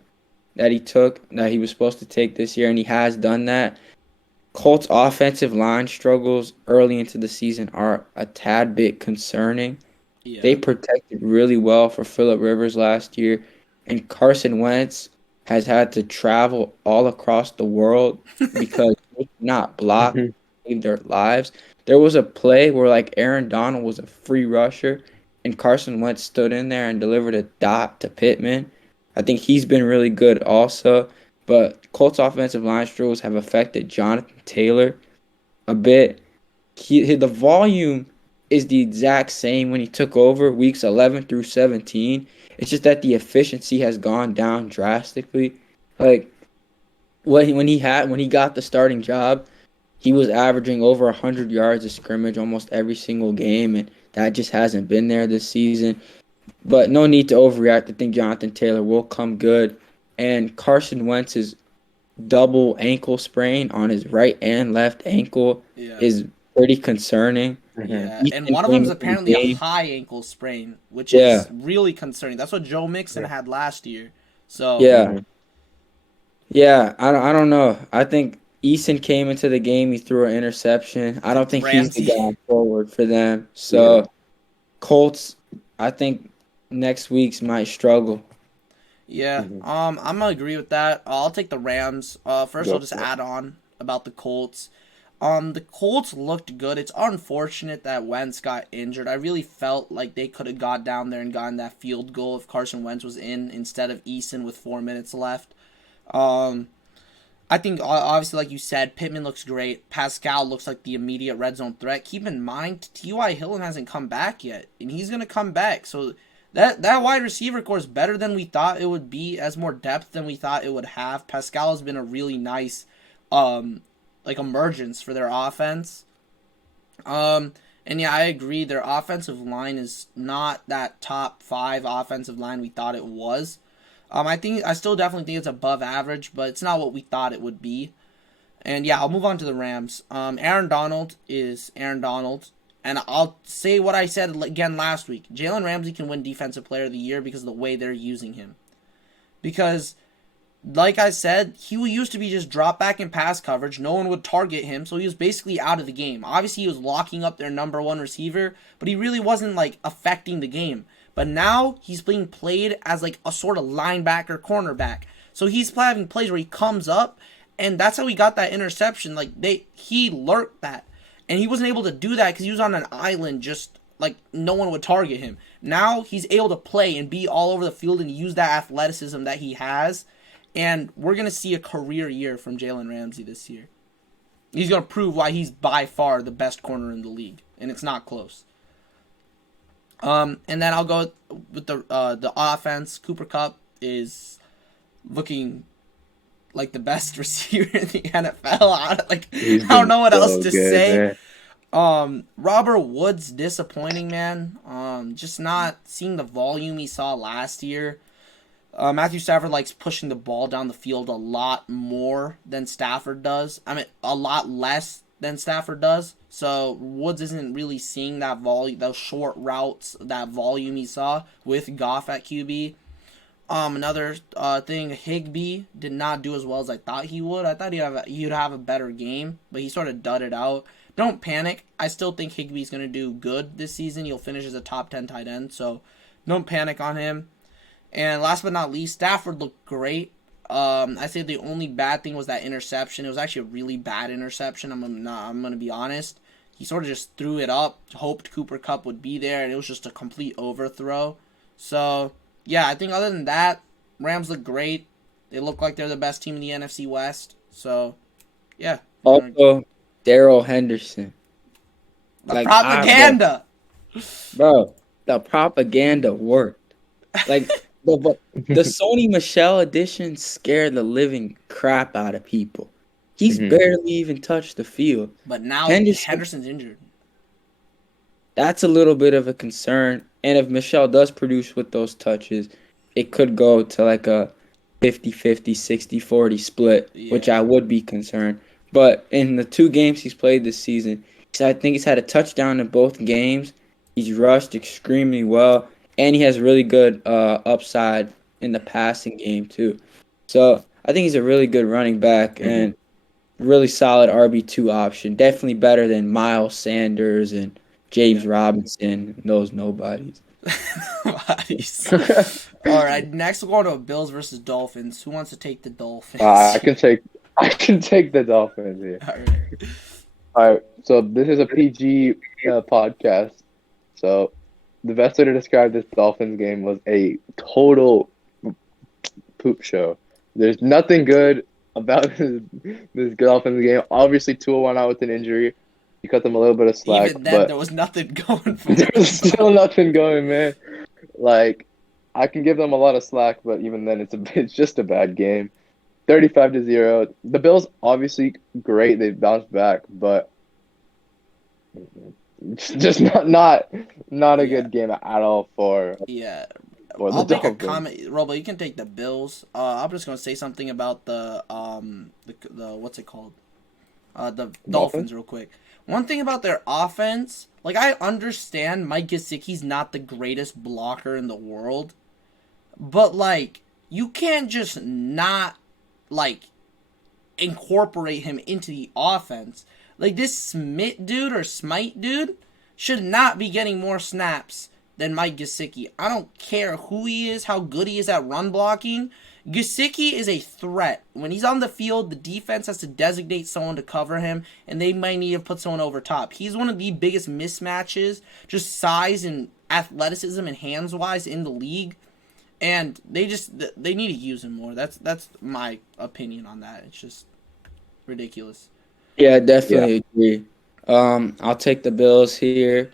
that he was supposed to take this year, and he has done that. Colts offensive line struggles early into the season are a tad bit concerning. They Yeah, protected really well for Phillip Rivers last year, and Carson Wentz has had to travel all across the world because they cannot block to save their lives. There was a play where like Aaron Donald was a free rusher, and Carson Wentz stood in there and delivered a dot to Pittman. I think he's been really good also, but Colts offensive line struggles have affected Jonathan Taylor a bit. The volume is the exact same when he took over weeks 11 through 17. It's just that the efficiency has gone down drastically. Like when he got the starting job, he was averaging over 100 yards of scrimmage almost every single game, and that just hasn't been there this season. But no need to overreact. I think Jonathan Taylor will come good, and Carson Wentz's double ankle sprain on his right and left ankle yeah, is pretty concerning. Mhm. yeah. And Easton one of them came is into the apparently a game. high ankle sprain, which is Yeah, really concerning. That's what Joe Mixon Yeah. had last year. So yeah, Mhm. yeah. I don't know. I think Easton came into the game. He threw an interception. I don't think he's the Ramsey. guy forward for them. Yeah. So Colts, I think next week's might struggle. Yeah, Hmm. I'm gonna agree with that. I'll take the Rams. First I'll Go just for it. add on about the Colts. The Colts looked good. It's unfortunate that Wentz got injured. I really felt like they could have got down there and gotten that field goal if Carson Wentz was in instead of Eason with 4 minutes left. Um, I think obviously, like you said, Pittman looks great. Pascal looks like the immediate red zone threat. Keep in mind, T.Y. Hilton hasn't come back yet, and he's gonna come back. So that wide receiver core is better than we thought it would be, as more depth than we thought it would have. Pascal has been a really nice, um, like emergence for their offense. And yeah, I agree. Their offensive line is not that top five offensive line we thought it was. I still definitely think it's above average, but it's not what we thought it would be. And yeah, I'll move on to the Rams. Aaron Donald is Aaron Donald, and I'll say what I said again last week. Jalen Ramsey can win Defensive Player of the Year because of the way they're using him. Because like I said, he used to be just drop back in pass coverage. No one would target him, so he was basically out of the game. Obviously, he was locking up their number one receiver, but he really wasn't like affecting the game. But now he's being played as like a sort of linebacker cornerback. So he's having plays where he comes up, and that's how he got that interception. Like he lurked that, and he wasn't able to do that because he was on an island, just like no one would target him. Now he's able to play and be all over the field and use that athleticism that he has, and we're going to see a career year from Jalen Ramsey this year. He's going to prove why he's by far the best corner in the league, and it's not close. And then I'll go with the offense. Cooper Kupp is looking like the best receiver in the NFL. He's I don't been know what else so to good, say. man. Robert Woods disappointing, man. Just not seeing the volume he saw last year. Matthew Stafford likes pushing the ball down the field a lot more than Stafford does. I mean, a lot less than Stafford does. So Woods isn't really seeing that volume, those short routes, that volume he saw with Goff at QB. Another thing, Higbee did not do as well as I thought he would. I thought he'd have a better game, but he sort of dudded out. Don't panic. I still think Higbee's going to do good this season. He'll finish as a top 10 tight end, so don't panic on him. And last but not least, Stafford looked great. I say the only bad thing was that interception. It was actually a really bad interception. I'm gonna be honest. He sort of just threw it up, hoped Cooper Kupp would be there, and it was just a complete overthrow. So yeah, I think other than that, Rams look great. They look like they're the best team in the NFC West. So yeah, Also, Darrell Henderson. the Like propaganda. bro, the propaganda worked. Like the Sony Michelle edition scared the living crap out of people. He's Hmm. barely even touched the field. But now Henderson, Henderson's injured. that's a little bit of a concern. And if Michelle does produce with those touches, it could go to like a 50-50, 60-40 split, which Yeah. I would be concerned. But in the two games he's played this season, I think he's had a touchdown in both games. He's rushed extremely well, and he has really good upside in the passing game too. So I think he's a really good running back Hmm. and really solid RB2 option. Definitely better than Miles Sanders and Yeah. James Robinson and those nobodies. Bodies. All right, next we're going to Bills versus Dolphins. Who wants to take the I Dolphins? can take I can take the Dolphins here. All right. All right, so this is a PG podcast. So the best way to describe this Dolphins game was a total poop show. There's nothing good about this Dolphins game. Obviously, Tua went out with an injury. You cut them a little bit of slack, Even then, there but was nothing going for there's them. still nothing going, man. Like, I can give them a lot of slack, but even then, it's just a bad game. 35-0. The Bills obviously great. They bounced back, but just not a Yeah, good game at all yeah. for the I'll make a Dolphins. comment, Robo. You can take the Bills. I'm just gonna say something about the what's it called? The Dolphins? Dolphins real quick. One thing about their offense, like I understand Mike Gesicki's not the greatest blocker in the world, but like you can't just not like incorporate him into the offense. Like this Smith dude or Smite dude should not be getting more snaps than Mike Gesicki. I don't care who he is, how good he is at run blocking. Gesicki is a threat. When he's on the field, the defense has to designate someone to cover him, and they might need to put someone over top. He's one of the biggest mismatches, just size and athleticism and hands wise in the league, and they need to use him more. That's my opinion on that. It's just ridiculous. Yeah, I Yeah. definitely agree. I'll take the Bills here.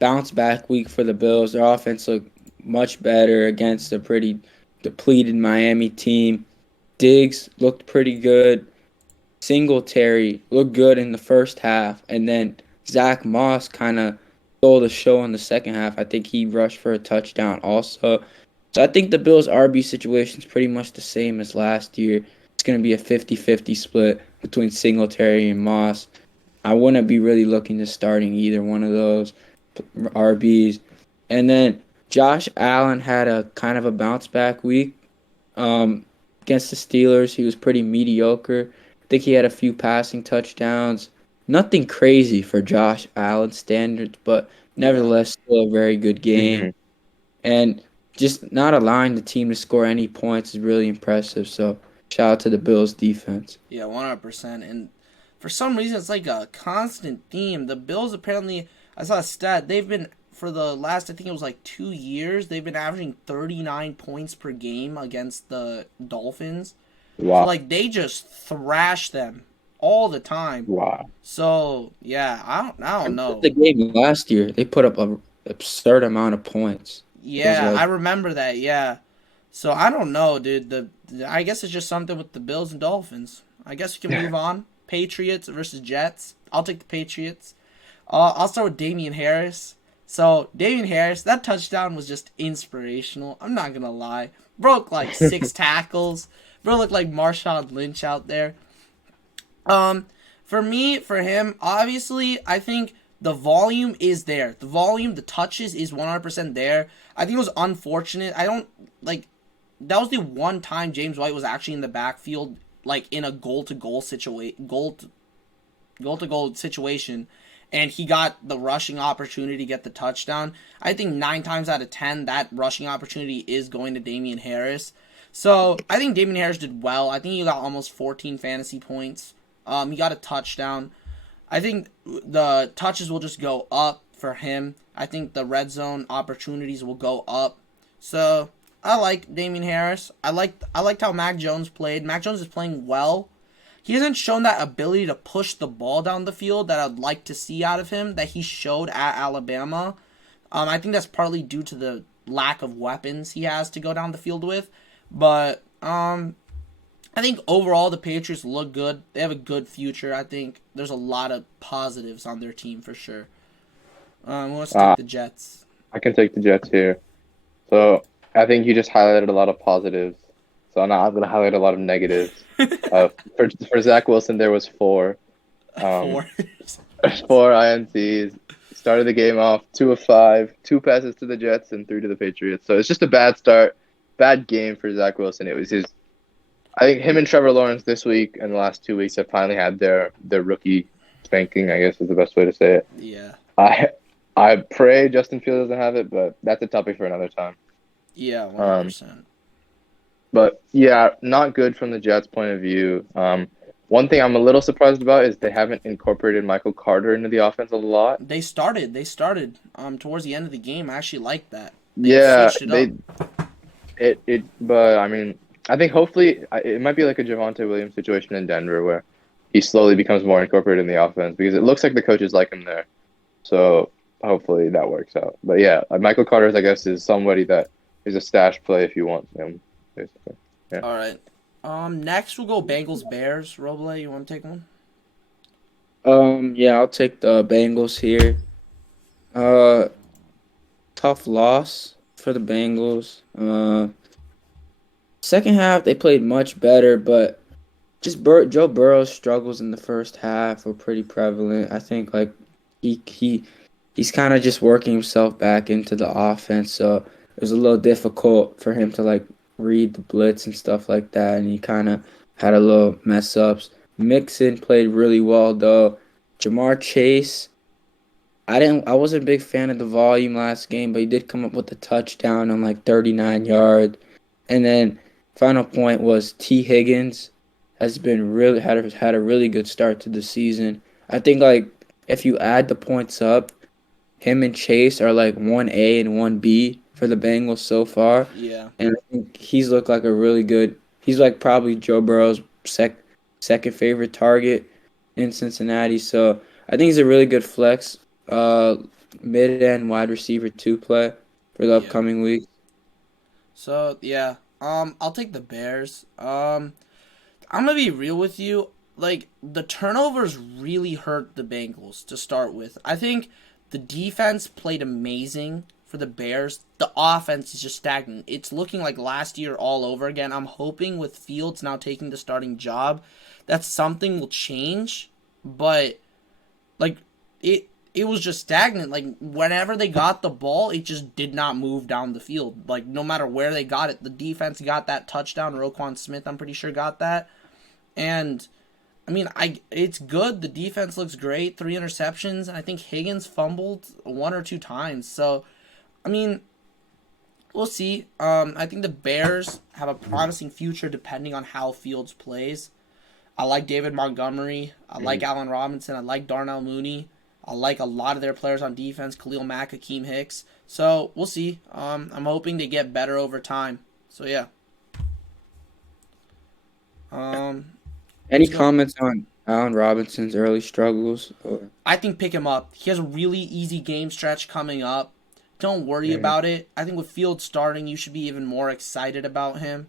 Bounce back week for the Bills. Their offense looked much better against a pretty depleted Miami team. Diggs looked pretty good. Singletary looked good in the first half, and then Zach Moss kind of stole the show in the second half. I think he rushed for a touchdown also. So I think the Bills' RB situation is pretty much the same as last year. It's going to be a 50-50 split between Singletary and Moss. I wouldn't be really looking to starting either one of those RBs. And then Josh Allen had a kind of a bounce back week. Um, Against the Steelers, he was pretty mediocre. I think he had a few passing touchdowns. Nothing crazy for Josh Allen standards, but Yeah. nevertheless, still a very good game. Hmm. And just not allowing the team to score any points is really impressive. So shout out to the Bills defense. Yeah, 100%. And for some reason, it's like a constant theme. The Bills apparently, I saw a stat, they've been, for the last, I think it was like 2 years, they've been averaging 39 points per game against the Dolphins. So, Wow. like, they just thrash them all the time. Wow. So, yeah, I I don't remember know. the game last year. They put up an absurd amount of points. It was Yeah, like I remember that, yeah. So, I don't know, dude. I guess it's just something with the Bills and Dolphins. I guess we can move on. Patriots versus Jets. I'll take the Patriots. I'll start with Damian Harris. So Damian Harris, that touchdown was just inspirational. I'm not gonna lie. Broke like 6 tackles. Bro looked like Marshawn Lynch out there. Um, for me, for him, obviously, I think the volume is there. The volume, the touches is 100% there. I think it was unfortunate. I don't like that was the one time James White was actually in the backfield, like in a goal to goal situation, and he got the rushing opportunity to get the touchdown. I think 9 times out of 10 that rushing opportunity is going to Damian Harris. So I think Damian Harris did well. I think he got almost 14 fantasy points. He got a touchdown. I think the touches will just go up for him. I think the red zone opportunities will go up. So I like Damian Harris. I liked how Mac Jones played. Mac Jones is playing well. He hasn't shown that ability to push the ball down the field that I'd like to see out of him that he showed at Alabama. I think that's partly due to the lack of weapons he has to go down the field with. But I think overall the Patriots look good. They have a good future. I think there's a lot of positives on their team for sure. Let's take Uh, the Jets. I can take the Jets here. So I think you just highlighted a lot of positives. So now I'm going to highlight a lot of negatives. For Zach Wilson, there was four. Um, Four. four INTs. Started the game off 2 of 5, 2 passes to the Jets and 3 to the Patriots. So it's just a bad start, bad game for Zach Wilson. It was his. I think him and Trevor Lawrence this week and the last 2 weeks have finally had their rookie spanking. I guess is the best way to say it. Yeah. I I pray Justin Fields doesn't have it, but that's a topic for another time. Yeah, one hundred Um, percent. but yeah, not good from the Jets' point of view. One thing I'm a little surprised about is they haven't incorporated Michael Carter into the offense a lot. They started. They started. Towards the end of the game, I actually liked that. They Yeah, switched it up. but I mean, I think hopefully it might be like a Javonte Williams situation in Denver where he slowly becomes more incorporated in the offense because it looks like the coaches like him there. So hopefully that works out. But yeah, Michael Carter, I guess, is somebody that is a stash play if you want him, basically. Yeah. All right. Next we'll go Bengals Bears. Roble, you want to take one? Yeah, I'll take the Bengals here. Uh, Tough loss for the Bengals. Second half they played much better, but just Joe Burrow's struggles in the first half were pretty prevalent. I think like he's kind of just working himself back into the offense, so it was a little difficult for him to like read the blitz and stuff like that, and he kind of had a little mess ups. Mixon played really well though. Jamar Chase I wasn't a big fan of the volume last game, but he did come up with a touchdown on like 39 yards. And then final point was T. Higgins has been really had a really good start to the season. I think like if you add the points up, him and Chase are like 1A and 1B for the Bengals so far. Yeah. And I think he's looked like a really good he's like probably Joe Burrow's second favorite target in Cincinnati. So I think he's a really good flex uh mid end wide receiver to play for the Yeah. upcoming week. So yeah. I'll take the Bears. I'm gonna be real with you. Like the turnovers really hurt the Bengals to start with. I think the defense played amazing for the Bears. The offense is just stagnant. It's looking like last year all over again. I'm hoping with Fields now taking the starting job, that something will change. But like it was just stagnant. Like whenever they got the ball, it just did not move down the field. Like no matter where they got it, the defense got that touchdown. Roquan Smith, I'm pretty sure, got that. And I mean, it's good. The defense looks great. 3 interceptions, and I think Higgins fumbled 1 or 2 times. So, I mean, we'll see. I think the Bears have a promising future depending on how Fields plays. I like David Montgomery. I like Mhm. Allen Robinson. I like Darnell Mooney. I like a lot of their players on defense. Khalil Mack, Akeem Hicks. So we'll see. I'm hoping they get better over time. So yeah. Um, Any let's go. comments on Allen Robinson's early struggles? Or, I think pick him up. He has a really easy game stretch coming up. Don't worry Mhm. about it. I think with Fields starting, you should be even more excited about him.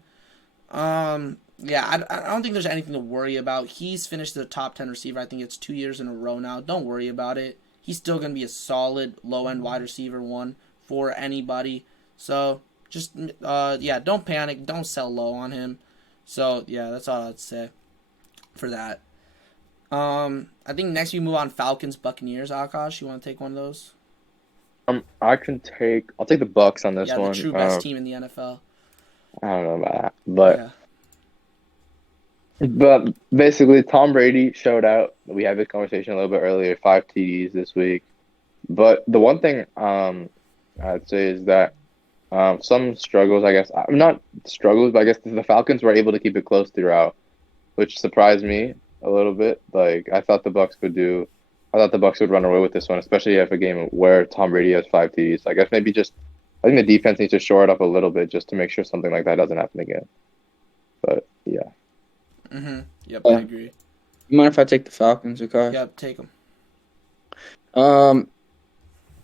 Yeah, I don't think there's anything to worry about. He's finished the top 10 receiver. I think it's 2 years in a row now. Don't worry about it. He's still going to be a solid low end wide receiver one for anybody. So just, yeah, don't panic. Don't sell low on him. So, yeah, that's all I'd say for that. I think next we move on Falcons Buccaneers. Akash, you want to take one of those? I'll take the Bucks on this Yeah, the one. true best team in the NFL. I don't know about that, but Yeah. but basically Tom Brady showed out. We had this conversation a little bit earlier. 5 TDs this week, but the one thing I'd say is that some struggles. I guess not struggles, but I guess the Falcons were able to keep it close throughout, which surprised me a little bit. Like I thought the Bucks would run away with this one, especially if a game where Tom Brady has 5 TDs. I guess maybe just I think the defense needs to shore it up a little bit just to make sure something like that doesn't happen again. But yeah. Yep, I yeah. agree. You mind if I take the Falcons, Akash? Yep, take them. Um,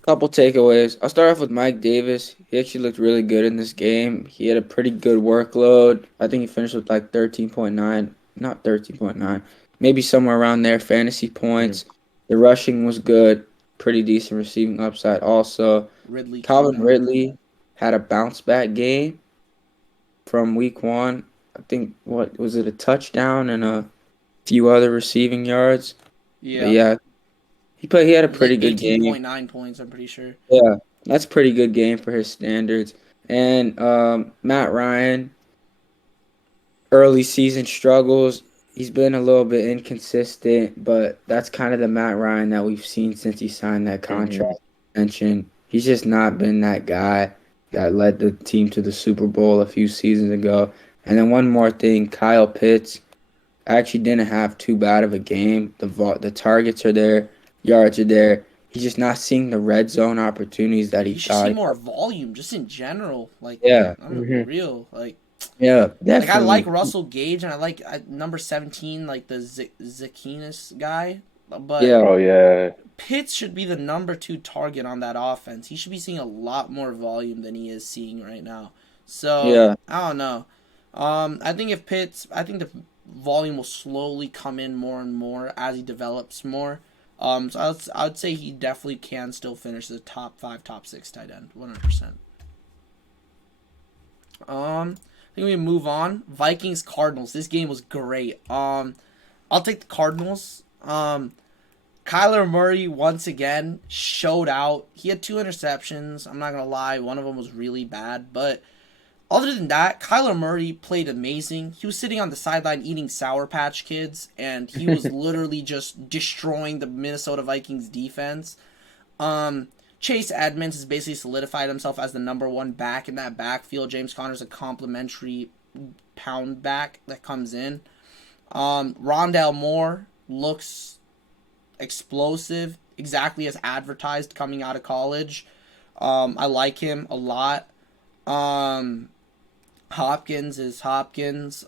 Couple takeaways. I'll start off with Mike Davis. He actually looked really good in this game. He had a pretty good workload. I think he finished with like 13.9, not 13.9, maybe somewhere around there. Fantasy Mhm. points. The rushing was good. Pretty decent receiving upside. Also, Ridley came Calvin out. Ridley had a bounce back game from week one. I think, what was it, a touchdown and a few other receiving yards. But Yeah. yeah, he had a It was like pretty good game. 18.9 points, I'm pretty sure. Yeah, that's a pretty good game for his standards. And Matt Ryan, early season struggles. He's been a little bit inconsistent, but that's kind of the Matt Ryan that we've seen since he signed that Hmm. contract extension. He's just not been that guy that led the team to the Super Bowl a few seasons ago. And then one more thing, Kyle Pitts actually didn't have too bad of a game. The targets are there, yards are there. He's just not seeing the red zone opportunities that he He should see thought. more volume just in general. Like, Yeah, I'm gonna be Hmm. real. yeah, I like definitely. Russell Gage and I like number 17, like the Zacchaeus guy. But Yeah, Oh yeah. Pitts should be the number 2 target on that offense. He should be seeing a lot more volume than he is seeing right now. So yeah, I don't know. I think the volume will slowly come in more and more as he develops more. So I would say he definitely can still finish the top 5, top 6 tight end, 100%. I think we move on. Vikings Cardinals. This game was great. I'll take the Cardinals. Kyler Murray once again showed out. He had 2 interceptions. I'm not gonna lie, one of them was really bad, but other than that, Kyler Murray played amazing. He was sitting on the sideline eating Sour Patch Kids, and he was literally just destroying the Minnesota Vikings defense. Chase Edmonds has basically solidified himself as the number one back in that backfield. James Conner's a complimentary pound back that comes in. Rondale Moore looks explosive, exactly as advertised coming out of college. I like him a lot. Hopkins is Hopkins.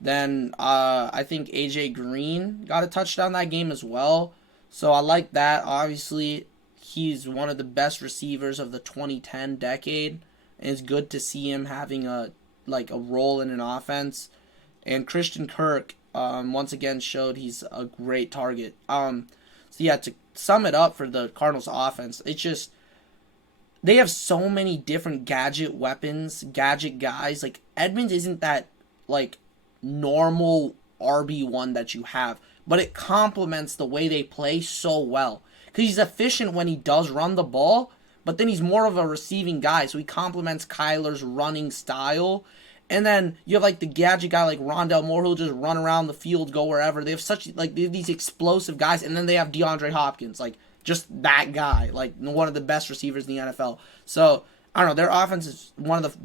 Then I think AJ Green got a touchdown that game as well. So I like that. Obviously, he's one of the best receivers of the 2010 decade, and it's good to see him having a role in an offense. And Christian Kirk once again showed he's a great target. So yeah, to sum it up for the Cardinals offense, it's just they have so many different gadget weapons, gadget guys. Like Edmonds isn't that like normal RB1 that you have, but it complements the way they play so well. Because he's efficient when he does run the ball, but then he's more of a receiving guy, so he complements Kyler's running style. And then you have like the gadget guy like Rondell Moore who'll just run around the field, go wherever. They have these explosive guys, and then they have DeAndre Hopkins, like just that guy, like one of the best receivers in the NFL. So I don't know, their offense is one of the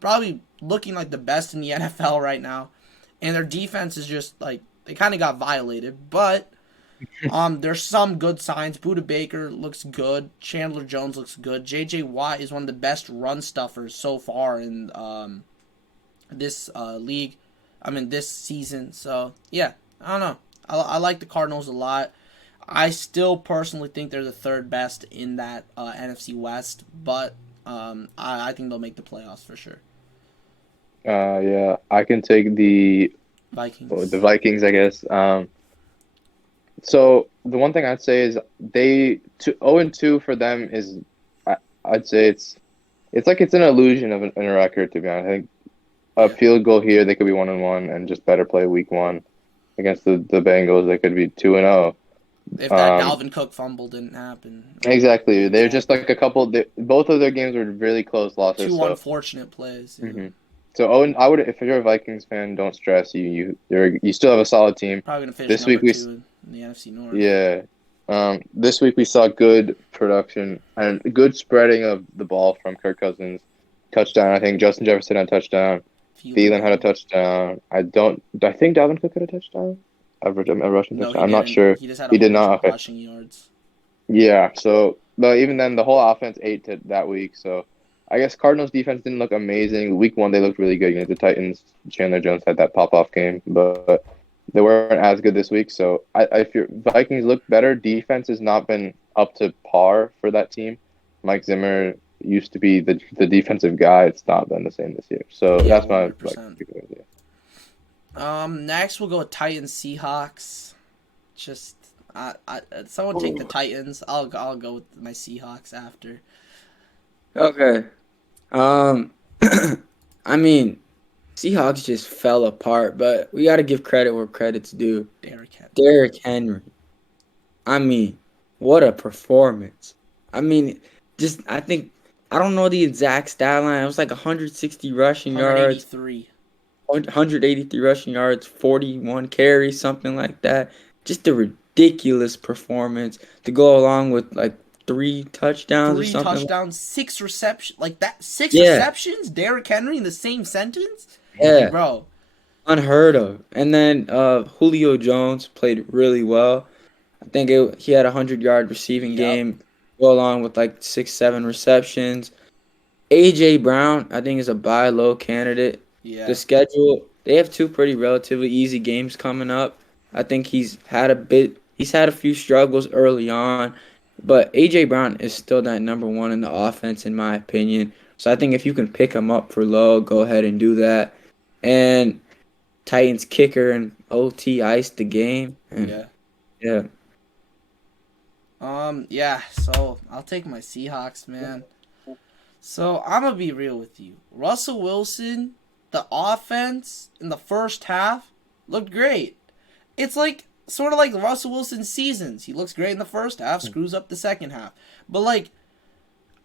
probably looking like the best in the NFL right now, and their defense is just like they kind of got violated, but there's some good signs. Buda Baker looks good. Chandler Jones looks good. J.J. Watt is one of the best run stuffers so far in this league. I mean, this season. So, yeah, I don't know. I like the Cardinals a lot. I still personally think they're the third best in that NFC West, but I think they'll make the playoffs for sure. Yeah, I can take the Vikings. the Vikings, I guess. So the one thing I'd say is 0-2 for them is I'd say it's like it's an illusion of a record, to be honest. I think a field goal here, they could be 1-1 and just better play week one against the Bengals. They could be 2-0. If that Dalvin Cook fumble didn't happen. Exactly. They're just like a couple. Both of their games were really close losses. Two so. unfortunate plays. Yeah. Mm-hmm. So Owen, I would if you're a Vikings fan, don't stress. You still have a solid team. Probably gonna finish This number week 2 in the NFC North. Yeah. This week we saw good production and good spreading of the ball from Kirk Cousins. Touchdown. I think Justin Jefferson had a touchdown. Thielen had a touchdown. I think Dalvin Cook had a touchdown. A rushing No, touchdown. I'm not sure. He just had He did not. Okay. rushing yards. Yeah. So, but even then, the whole offense ate to that week. So, I guess Cardinals defense didn't look amazing. Week one, they looked really good against the Titans. Chandler Jones had that pop-off game, but they weren't as good this week. So, if your Vikings look better, defense has not been up to par for that team. Mike Zimmer used to be the defensive guy. It's not been the same this year. So Yeah, that's my 100%. idea. Next we'll go with Titans Seahawks. Just someone take the Titans. I'll go with my Seahawks after. Okay. I mean, Seahawks just fell apart, but we got to give credit where credit's due. Derrick Henry. I mean, what a performance. I mean, I don't know the exact stat line. It was like 160 rushing yards. 183 rushing yards, 41 carries, something like that. Just a ridiculous performance to go along with like 3 touchdowns or something. 3 touchdowns, 6 receptions, like that. 6 receptions. Derrick Henry in the same sentence. Yeah, like, bro, unheard of. And then Julio Jones played really well. I think he had a 100-yard receiving game, go along with like 6-7 receptions. A.J. Brown, I think, is a buy low candidate. Yeah. The schedule, they have 2 pretty relatively easy games coming up. I think he's had a few struggles early on, but A.J. Brown is still that number 1 in the offense, in my opinion. So I think if you can pick him up for low, go ahead and do that. And Titans kicker and OT iced the game. And yeah. Yeah, so I'll take my Seahawks, man. So I'm going to be real with you. Russell Wilson, the offense in the first half looked great. It's like sort of like Russell Wilson's seasons. He looks great in the first half, screws up the second half. But like,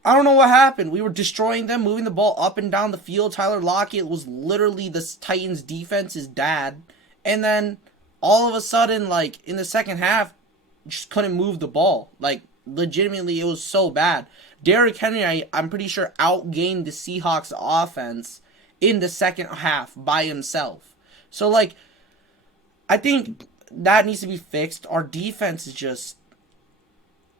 I don't know what happened. We were destroying them, moving the ball up and down the field. Tyler Lockett was literally the Titans defense's dad. And then all of a sudden, like in the second half, just couldn't move the ball. Like legitimately, it was so bad. Derrick Henry, I'm pretty sure, outgained the Seahawks offense in the second half by himself. So, like, I think that needs to be fixed. Our defense is just,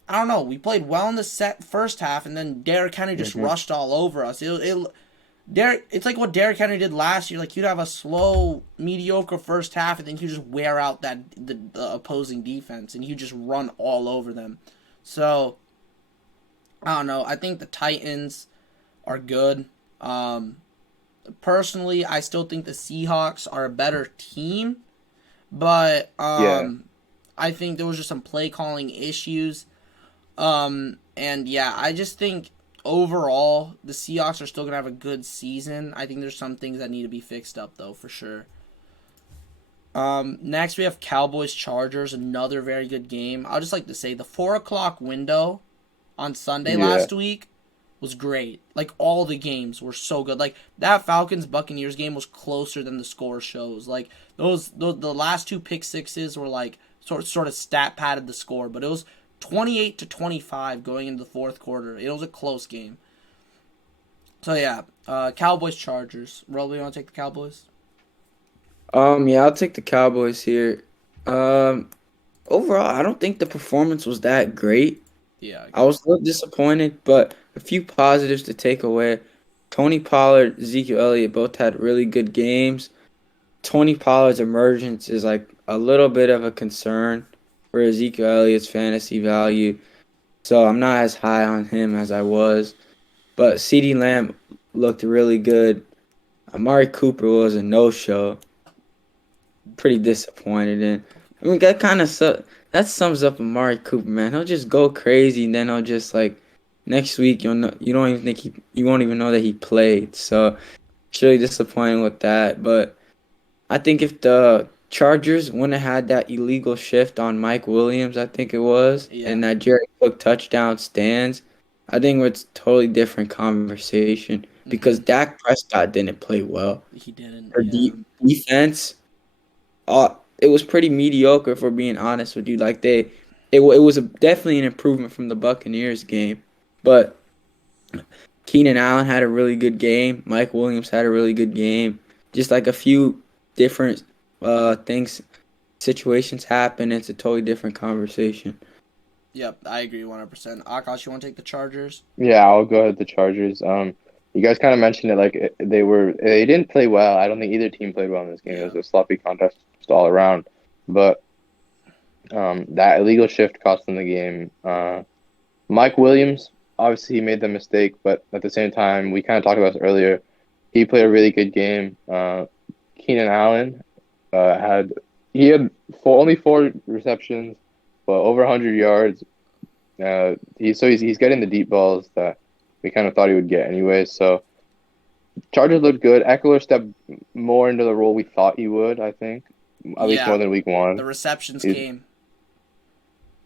I don't know. We played well in the first half, and then Derrick Henry just Hmm. rushed all over us. It's like what Derrick Henry did last year. Like, you'd have a slow, mediocre first half, and then you just wear out the opposing defense, and you just run all over them. So I don't know. I think the Titans are good. Um, Personally, I still think the Seahawks are a better team, but Yeah, I think there was just some play calling issues. And yeah, I just think overall the Seahawks are still gonna have a good season. I think there's some things that need to be fixed up though, for sure. Next we have Cowboys Chargers, another very good game. I'll just like to say the 4 o'clock window on Sunday yeah. last week was great. Like, all the games were so good. Like, that Falcons Buccaneers game was closer than the score shows. Like, the last two pick sixes were like sort of stat padded the score, but it was 28-25 going into the fourth quarter. It was a close game. So yeah, Cowboys Chargers. Roll, you want to take the Cowboys? Yeah, I'll take the Cowboys here. Um, Overall, I don't think the performance was that great. Yeah, I I agree. was a little disappointed, but a few positives to take away. Tony Pollard, Ezekiel Elliott both had really good games. Tony Pollard's emergence is like a little bit of a concern for Ezekiel Elliott's fantasy value. So I'm not as high on him as I was. But CeeDee Lamb looked really good. Amari Cooper was a no-show. Pretty disappointed in. I mean, that sums up Amari Cooper, man. He'll just go crazy, and then he'll just like next week you don't even think you won't even know that he played. So it's really disappointing with that. But I think if the Chargers wouldn't have had that illegal shift on Mike Williams, I think it was, Yeah. and that Jerry Cook touchdown stands, I think it's a totally different conversation because Mhm. Dak Prescott didn't play well. He didn't. Their Yeah. defense, it was pretty mediocre for being honest with you. Like it was definitely an improvement from the Buccaneers game, but Keenan Allen had a really good game. Mike Williams had a really good game. Just like a few different things, situations happen. It's a totally different conversation. Yep. I agree 100%. Akash, you want to take the Chargers? Yeah, I'll go ahead with the Chargers. You guys kind of mentioned it like they didn't play well. I don't think either team played well in this game. It Yeah. was a sloppy contest just all around. But that illegal shift cost them the game. Mike Williams, obviously he made the mistake, but at the same time, we kind of talked about this earlier. He played a really good game. Keenan Allen had he had only four receptions, but over 100 yards. He's getting the deep balls that we kind of thought he would get anyway. So Chargers looked good. Eckler stepped more into the role we thought he would. I think at least more Yeah. than week The one. receptions He's came.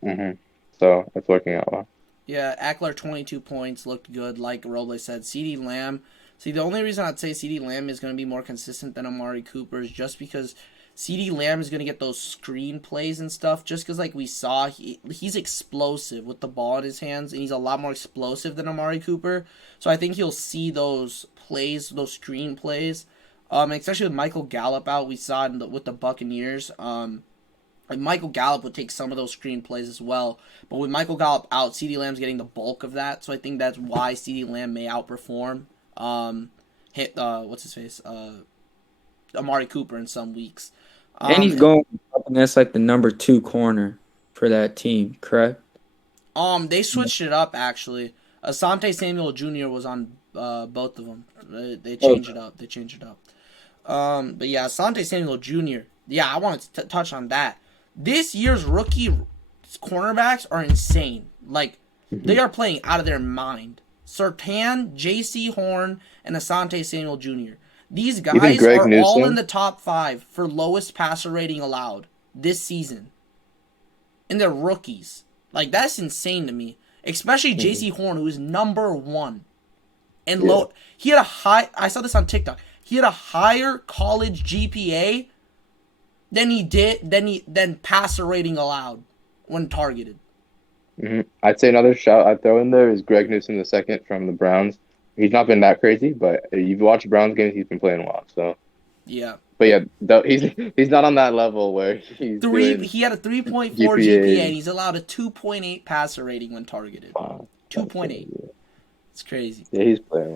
hmm So it's working out well. Yeah, Eckler 22 points looked good, like Roble said. CeeDee Lamb. See, the only reason I'd say CeeDee Lamb is going to be more consistent than Amari Cooper is just because CeeDee Lamb is going to get those screen plays and stuff. Just because, like we saw, he's explosive with the ball in his hands, and he's a lot more explosive than Amari Cooper. So I think he'll see those plays, those screen plays. Especially with Michael Gallup out, we saw it with the Buccaneers. Like, Michael Gallup would take some of those screenplays as well. But with Michael Gallup out, CeeDee Lamb's getting the bulk of that. So I think that's why CeeDee Lamb may outperform what's his face? Amari Cooper in some weeks. And he's Um going up against like the number two corner for that team, correct? they switched it up actually. Asante Samuel Jr. was on both of them. They Oh, changed it up. They changed it up. But yeah, Asante Samuel Jr. Yeah, I wanted to touch on that. This year's rookie cornerbacks are insane. Like, they Hmm. are playing out of their mind. Sertan, J.C. Horn, and Asante Samuel Jr. These You think guys Greg are all in Newsom? the top 5 for lowest passer rating allowed this season. And they're rookies. Like, that's insane to me. Especially Hmm. J.C. Horn, who is number 1. And Yeah. he had a high, I saw this on TikTok. He had a higher college GPA than passer rating allowed when targeted. I'd say another shout I'd throw in there is Greg Newsome the second from the Browns. He's not been that crazy, but if you've watched Browns games, he's been playing well. So, Yeah. but yeah, he's not on that level where he's doing He had a 3.4 GPA and GPAs. he's allowed a 2.8 passer rating when targeted. That's 2.8. crazy. It's crazy. Yeah, he's playing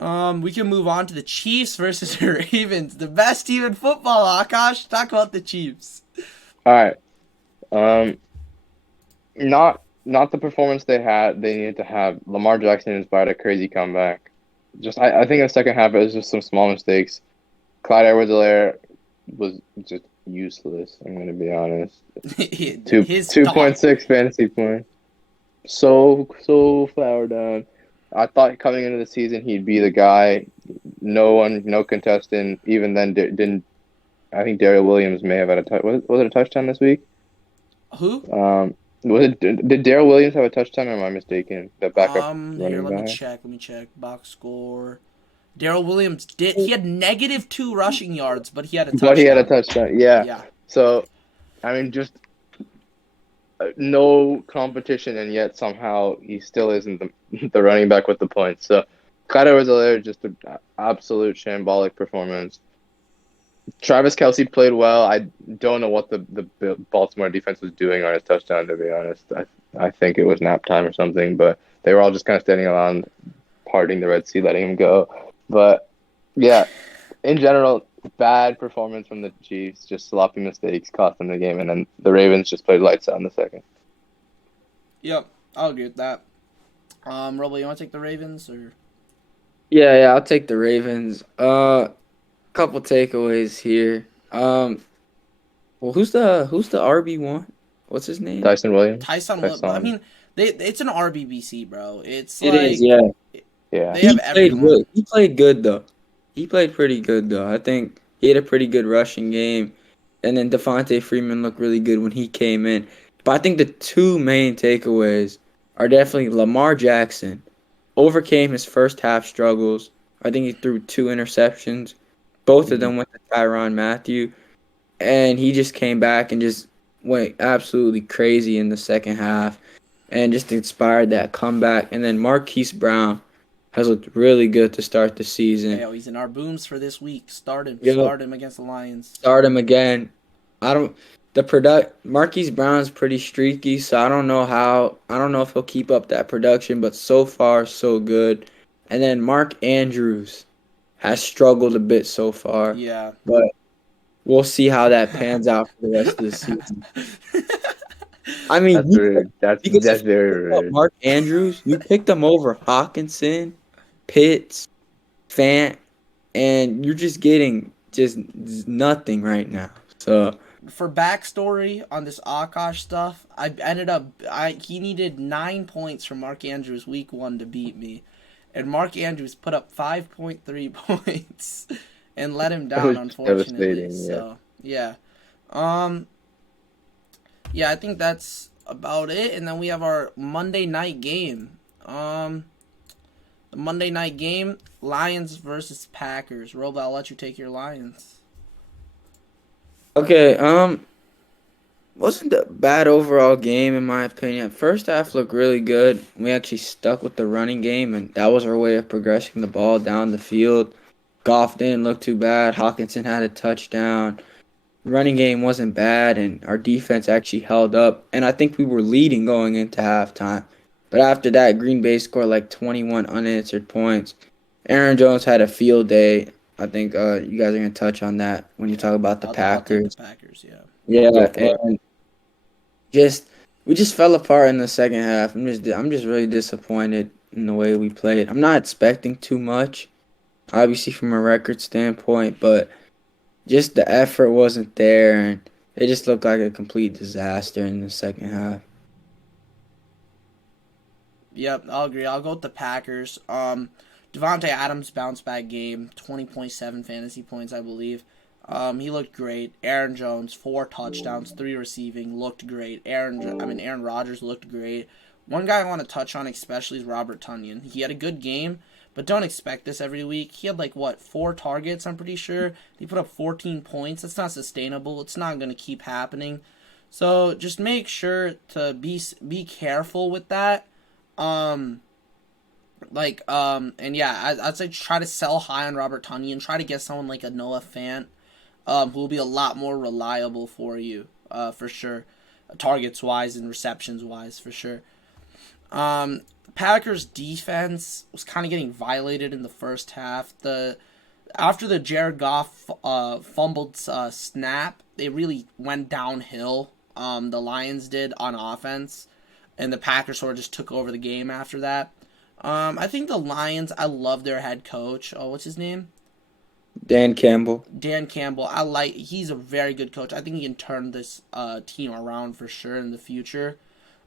well. We can move on to the Chiefs versus the Ravens, the best team in football. Akash, talk about the Chiefs. All right. Um, not the performance they needed to have. Lamar Jackson inspired a crazy comeback. I think in the second half it was just some small mistakes. Clyde Edwards-Helaire was just useless. I'm gonna be honest. Two His two dog. point six fantasy points. So flower down. I thought coming into the season he'd be the guy. No contestant. Even then, didn't. I think Daryl Williams may have had a touch. Was it a touchdown this week? Who? Was it? Did Daryl Williams have a touchdown? Or am I mistaken? The backup Here, running back. let me check. Box score. Daryl Williams did. He had -2 rushing yards, but he had a But he had a touchdown. touchdown. Yeah. Yeah. So I mean, just no competition, and yet somehow he still isn't the running back with the points. So Clyde Edwards-Helaire just an absolute shambolic performance. Travis Kelce played well. I don't know what the Baltimore defense was doing on his touchdown, to be honest. I think it was nap time or something, but they were all just kind of standing around, parting the Red Sea, letting him go. But yeah, in general, bad performance from the Chiefs. Just sloppy mistakes cost them the game, and then the Ravens just played lights out in the second. Yep, I'll agree with that. Robo, you want to take the Ravens or? Yeah, I'll take the Ravens. Couple takeaways here. Well, who's the RB1? What's his name? Tyson Williams, Tyson Will. I Tyson. mean, it's an RBBC, bro. It's It is, like yeah. Yeah, they have everyone. He played good though. He played pretty good though. I think he had a pretty good rushing game, and then Devontae Freeman looked really good when he came in. But I think the two main takeaways are definitely Lamar Jackson overcame his first half struggles. I think he threw two interceptions. Both of hmm them went to Tyrann Mathieu, and he just came back and just went absolutely crazy in the second half, and just inspired that comeback. And then Marquise Brown has looked really good to start the season. Hey, he's in our booms for this week. Start him. You know, Start him against the Lions. start him again. I don't. The product Marquise Brown's pretty streaky, so I don't know if he'll keep up that production. But so far, so good. And then Mark Andrews has struggled a bit so far, Yeah. but we'll see how that pans out for the rest of the season. I mean, that's rude. because if That's you very pick up rude. Mark Andrews, you picked him over Hawkinson, Pitts, Fant, and you're just getting just nothing right now. So For backstory on this Akash stuff, he needed 9 points from Mark Andrews week 1 to beat me, and Mark Andrews put up 5.3 points and let him It down, was unfortunately. devastating. Yeah. So yeah, um, yeah, I think that's about it. And then we have our Monday night game. The Monday night game, Lions versus Packers. Robo, I'll let you take your Lions. okay, wasn't a bad overall game in my opinion. First half looked really good. We actually stuck with the running game, and that was our way of progressing the ball down the field. Goff didn't look too bad. Hawkinson had a touchdown. Running game wasn't bad, and our defense actually held up. And I think we were leading going into halftime. But after that, Green Bay scored like 21 unanswered points. Aaron Jones had a field day. I think you guys are going to touch on that when you talk about the I'll take the Packers. Packers. Yeah. Yeah, Go for it. and just we just fell apart in the second half. I'm just really disappointed in the way we played. I'm not expecting too much, obviously from a record standpoint, but just the effort wasn't there, and it just looked like a complete disaster in the second half. Yep, I'll agree. I'll go with the Packers. Devontae Adams bounce back game, 20.7 fantasy points, I believe. He looked great. Aaron Jones, 4 touchdowns, 3 receiving, looked great. Aaron Rodgers looked great. One guy I want to touch on especially is Robert Tunyon. He had a good game, but don't expect this every week. He had 4 targets, I'm pretty sure. He put up 14 points. That's not sustainable. It's not going to keep happening. So just make sure to be careful with that. Um, and yeah, I'd say try to sell high on Robert Tunyon. Try to get someone like a Noah Fant, who will be a lot more reliable for you, for sure, targets wise and receptions wise, for sure. Um, Packers defense was kind of getting violated in the first half. The After the Jared Goff fumbled snap, they really went downhill. The Lions did on offense, and the Packers sort of just took over the game after that. I think the Lions. I love their head coach. Oh, what's his name? Dan Campbell. Dan Campbell. He's a very good coach. I think he can turn this team around for sure in the future.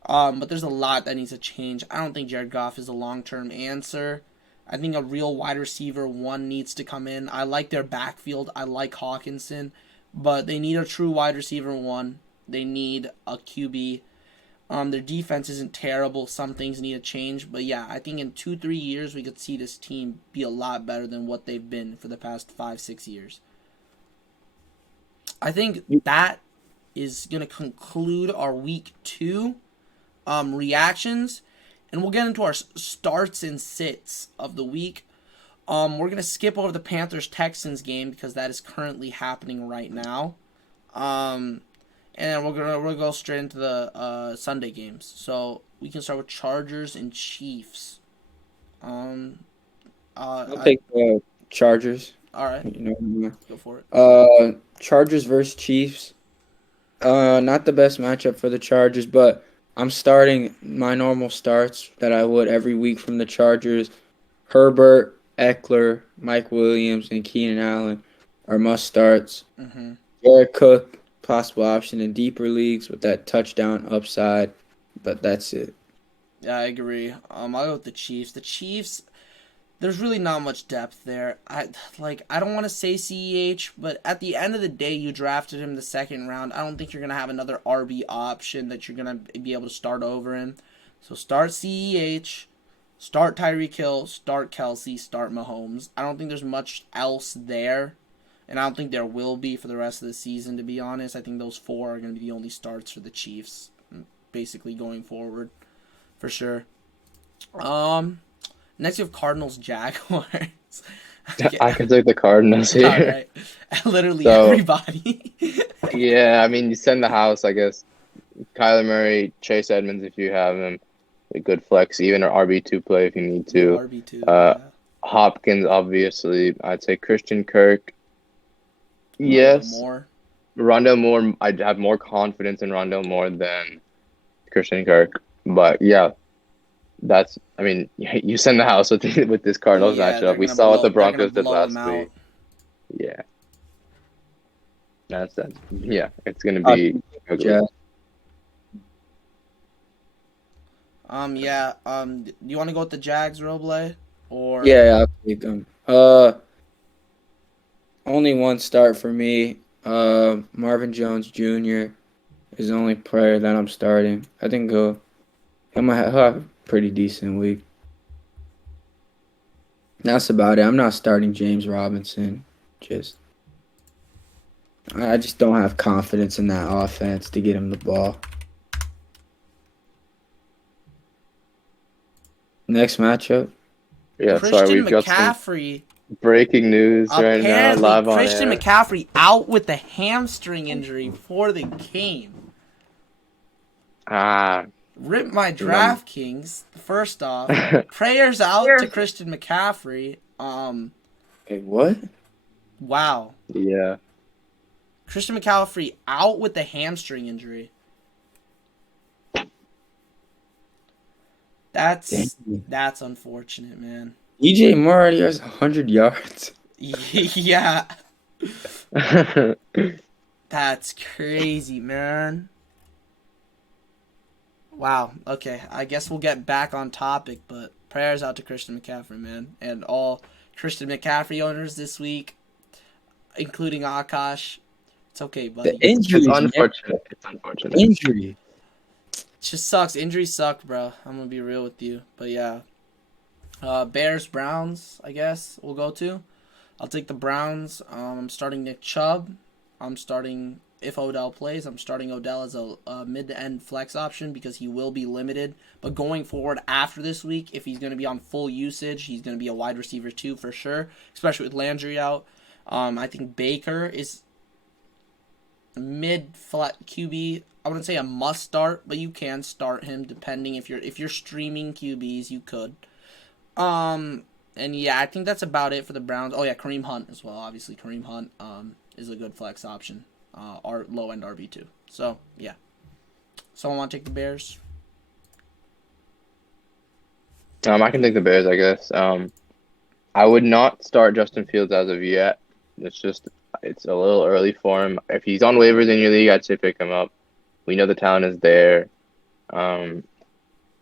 But there's a lot that needs to change. I don't think Jared Goff is a long term answer. I think a real wide receiver one needs to come in. I like their backfield. I like Hawkinson, but they need a true wide receiver one. They need a QB. Their defense isn't terrible. Some things need to change, but yeah, I think in 2-3 years we could see this team be a lot better than what they've been for the past 5-6 years. I think that is gonna conclude our week 2 reactions, and we'll get into our starts and sits of the week. We're gonna skip over the Panthers Texans game because that is currently happening right now. And then we'll go straight into the Sunday games. So we can start with Chargers and Chiefs. I'll take the Chargers. All right, You know, go for it. Chargers versus Chiefs. Not the best matchup for the Chargers, but I'm starting my normal starts that I would every week from the Chargers. Herbert, Eckler, Mike Williams, and Keenan Allen are must starts. Mm-hmm. Jared Cook, possible option in deeper leagues with that touchdown upside, but that's it. Yeah, I agree. I'll go with the Chiefs. The Chiefs, there's really not much depth there. I don't want to say CEH, but at the end of the day, you drafted him the second round. I don't think you're gonna have another RB option that you're gonna be able to start over in. So start CEH, start Tyreek Hill, start Kelsey, start Mahomes. I don't think there's much else there, and I don't think there will be for the rest of the season. To be honest, I think those 4 are gonna be the only starts for the Chiefs, basically going forward, for sure. Next, you have Cardinals Jaguars. I can take the Cardinals here. All right. Literally So, everybody. yeah, I mean, you send the house, I guess. Kyler Murray, Chase Edmonds, if you have him, a good flex, even an RB2 play if you need to. RB2. Uh, Yeah. Hopkins, obviously. I'd say Christian Kirk. Rondale Yes. Moore. Rondale Moore, I'd have more confidence in Rondale Moore than Christian Kirk. But yeah, I mean, you send the house with this Cardinals Yeah, matchup. We saw what the they're gonna Broncos did blow him last out. week. Yeah, yeah, it's gonna Uh, be ugly. Yeah. Yeah. Do you want to go with the Jags, Roble? Or Yeah, I'll take them. Only one start for me. Marvin Jones Jr. is the only player that I'm starting. I think he'll have a pretty decent week. That's about it. I'm not starting James Robinson. I just don't have confidence in that offense to get him the ball. Next matchup. Yeah, sorry, Christian we've got some McCaffrey? breaking news right now, Apparently, live on Christian air. McCaffrey out with the hamstring injury before the game. Ah, Rip my remember. DraftKings. First off, prayers out to Christian McCaffrey. Hey, what? Wow. Yeah. Christian McCaffrey out with the hamstring injury. That's unfortunate, man. DJ Moore already has 100 yards. Yeah. That's crazy, man. Wow. Okay. I guess we'll get back on topic, but prayers out to Christian McCaffrey, man. And all Christian McCaffrey owners this week, including Akash. It's okay, buddy. The injuries, It's man. unfortunate. It's unfortunate. Injury. It just sucks. Injuries suck, bro. I'm gonna be real with you. But yeah. Bears, Browns, I guess we'll go to. I'll take the Browns. I'm starting Nick Chubb. I'm starting if Odell plays, I'm starting Odell as a mid to end flex option because he will be limited. But going forward after this week, if he's going to be on full usage, he's going to be a wide receiver too for sure, especially with Landry out. I think Baker is mid flat QB. I wouldn't say a must start, but you can start him depending if you're streaming QBs, you could. And yeah, I think that's about it for the Browns. Oh yeah, Kareem Hunt as well. Obviously, Kareem Hunt is a good flex option. Our low end RB2. So yeah, someone want to take the Bears? I can take the Bears, I guess. I would not start Justin Fields as of yet. It's just it's a little early for him. If he's on waivers in your league, I'd say pick him up. We know the talent is there. Um,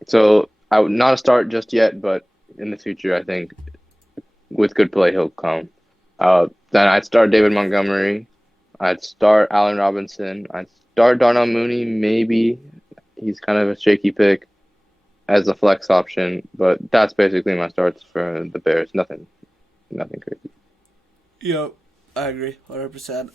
so I would not start just yet, but in the future, I think with good play, he'll come. Then I'd start David Montgomery. I'd start Allen Robinson. I'd start Darnell Mooney, maybe. He's kind of a shaky pick as a flex option, but that's basically my starts for the Bears. Nothing crazy. Yep, I agree, 100%.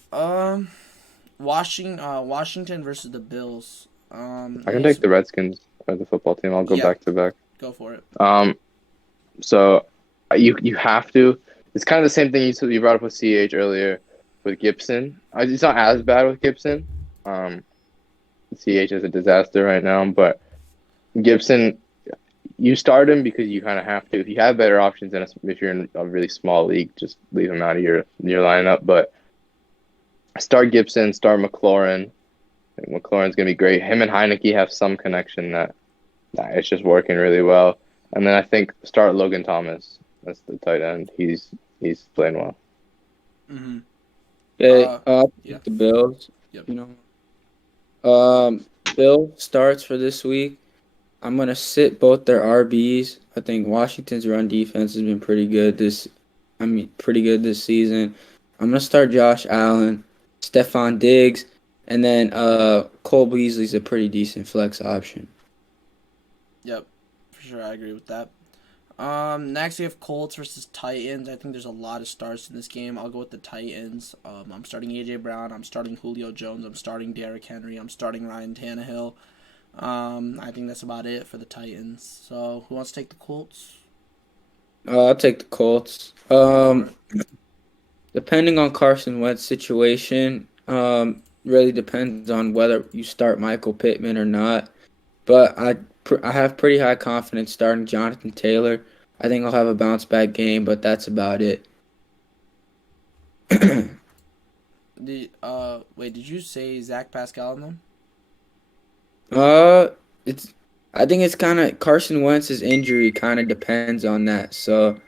Washington versus the Bills. I can take the Redskins or the football team. I'll go Yeah, back to back. go for it. So you have to. It's kind of the same thing you brought up with CH earlier with Gibson. It's not as bad with Gibson. Um, CH is a disaster right now, but Gibson, you start him because you kind of have to. If you have better options, and if you're in a really small league, just leave him out of your lineup. But start Gibson, start McLaurin. I think McLaurin's gonna be great. Him and Heineke have some connection that it's just working really well. And then I think start Logan Thomas. That's the tight end. He's playing well. Mm-hmm. Okay, Yeah. the Bills. Yep. You know, Bill starts for this week. I'm gonna sit both their RBs. I think Washington's run defense has been pretty good pretty good this season. I'm gonna start Josh Allen, Stephon Diggs, and then Cole Beasley's a pretty decent flex option. Yep, for sure. I agree with that. Next we have Colts versus Titans. I think there's a lot of starts in this game. I'll go with the Titans. I'm starting AJ Brown. I'm starting Julio Jones. I'm starting Derrick Henry. I'm starting Ryan Tannehill. I think that's about it for the Titans. So who wants to take the Colts? I'll take the Colts. Go Depending on Carson Wentz's situation, really depends on whether you start Michael Pittman or not. But I have pretty high confidence starting Jonathan Taylor. I think I'll have a bounce back game, but that's about it. Wait, did you say Zach Pascal in them? Uh, it's I think it's kind of Carson Wentz's injury kind of depends on that. So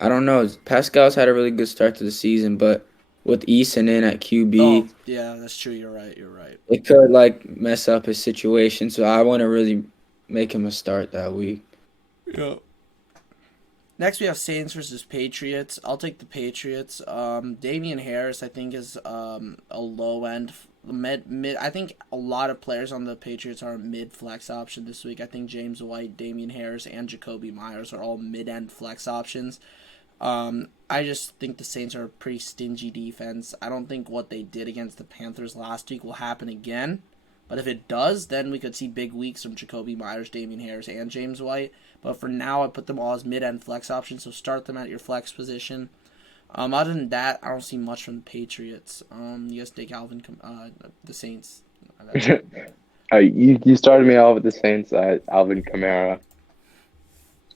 I don't know. Pascal's had a really good start to the season, but with Eason in at Oh, QB, yeah, that's true. You're right. You're right. it could like mess up his situation. So I want to really make him a start that week. Yeah. Next, we have Saints versus Patriots. I'll take the Patriots. Damian Harris, I think, is a low end mid. I think a lot of players on the Patriots are a mid flex option this week. I think James White, Damian Harris, and Jacoby Myers are all mid end flex options. I just think the Saints are a pretty stingy defense. I don't think what they did against the Panthers last week will happen again. But if it does, then we could see big weeks from Jacoby Myers, Damian Harris, and James White. But for now, I put them all as mid-end flex options, so start them at your flex position. Other than that, I don't see much from the Patriots. You guys take the Saints. You started me off with the Saints. Alvin Kamara,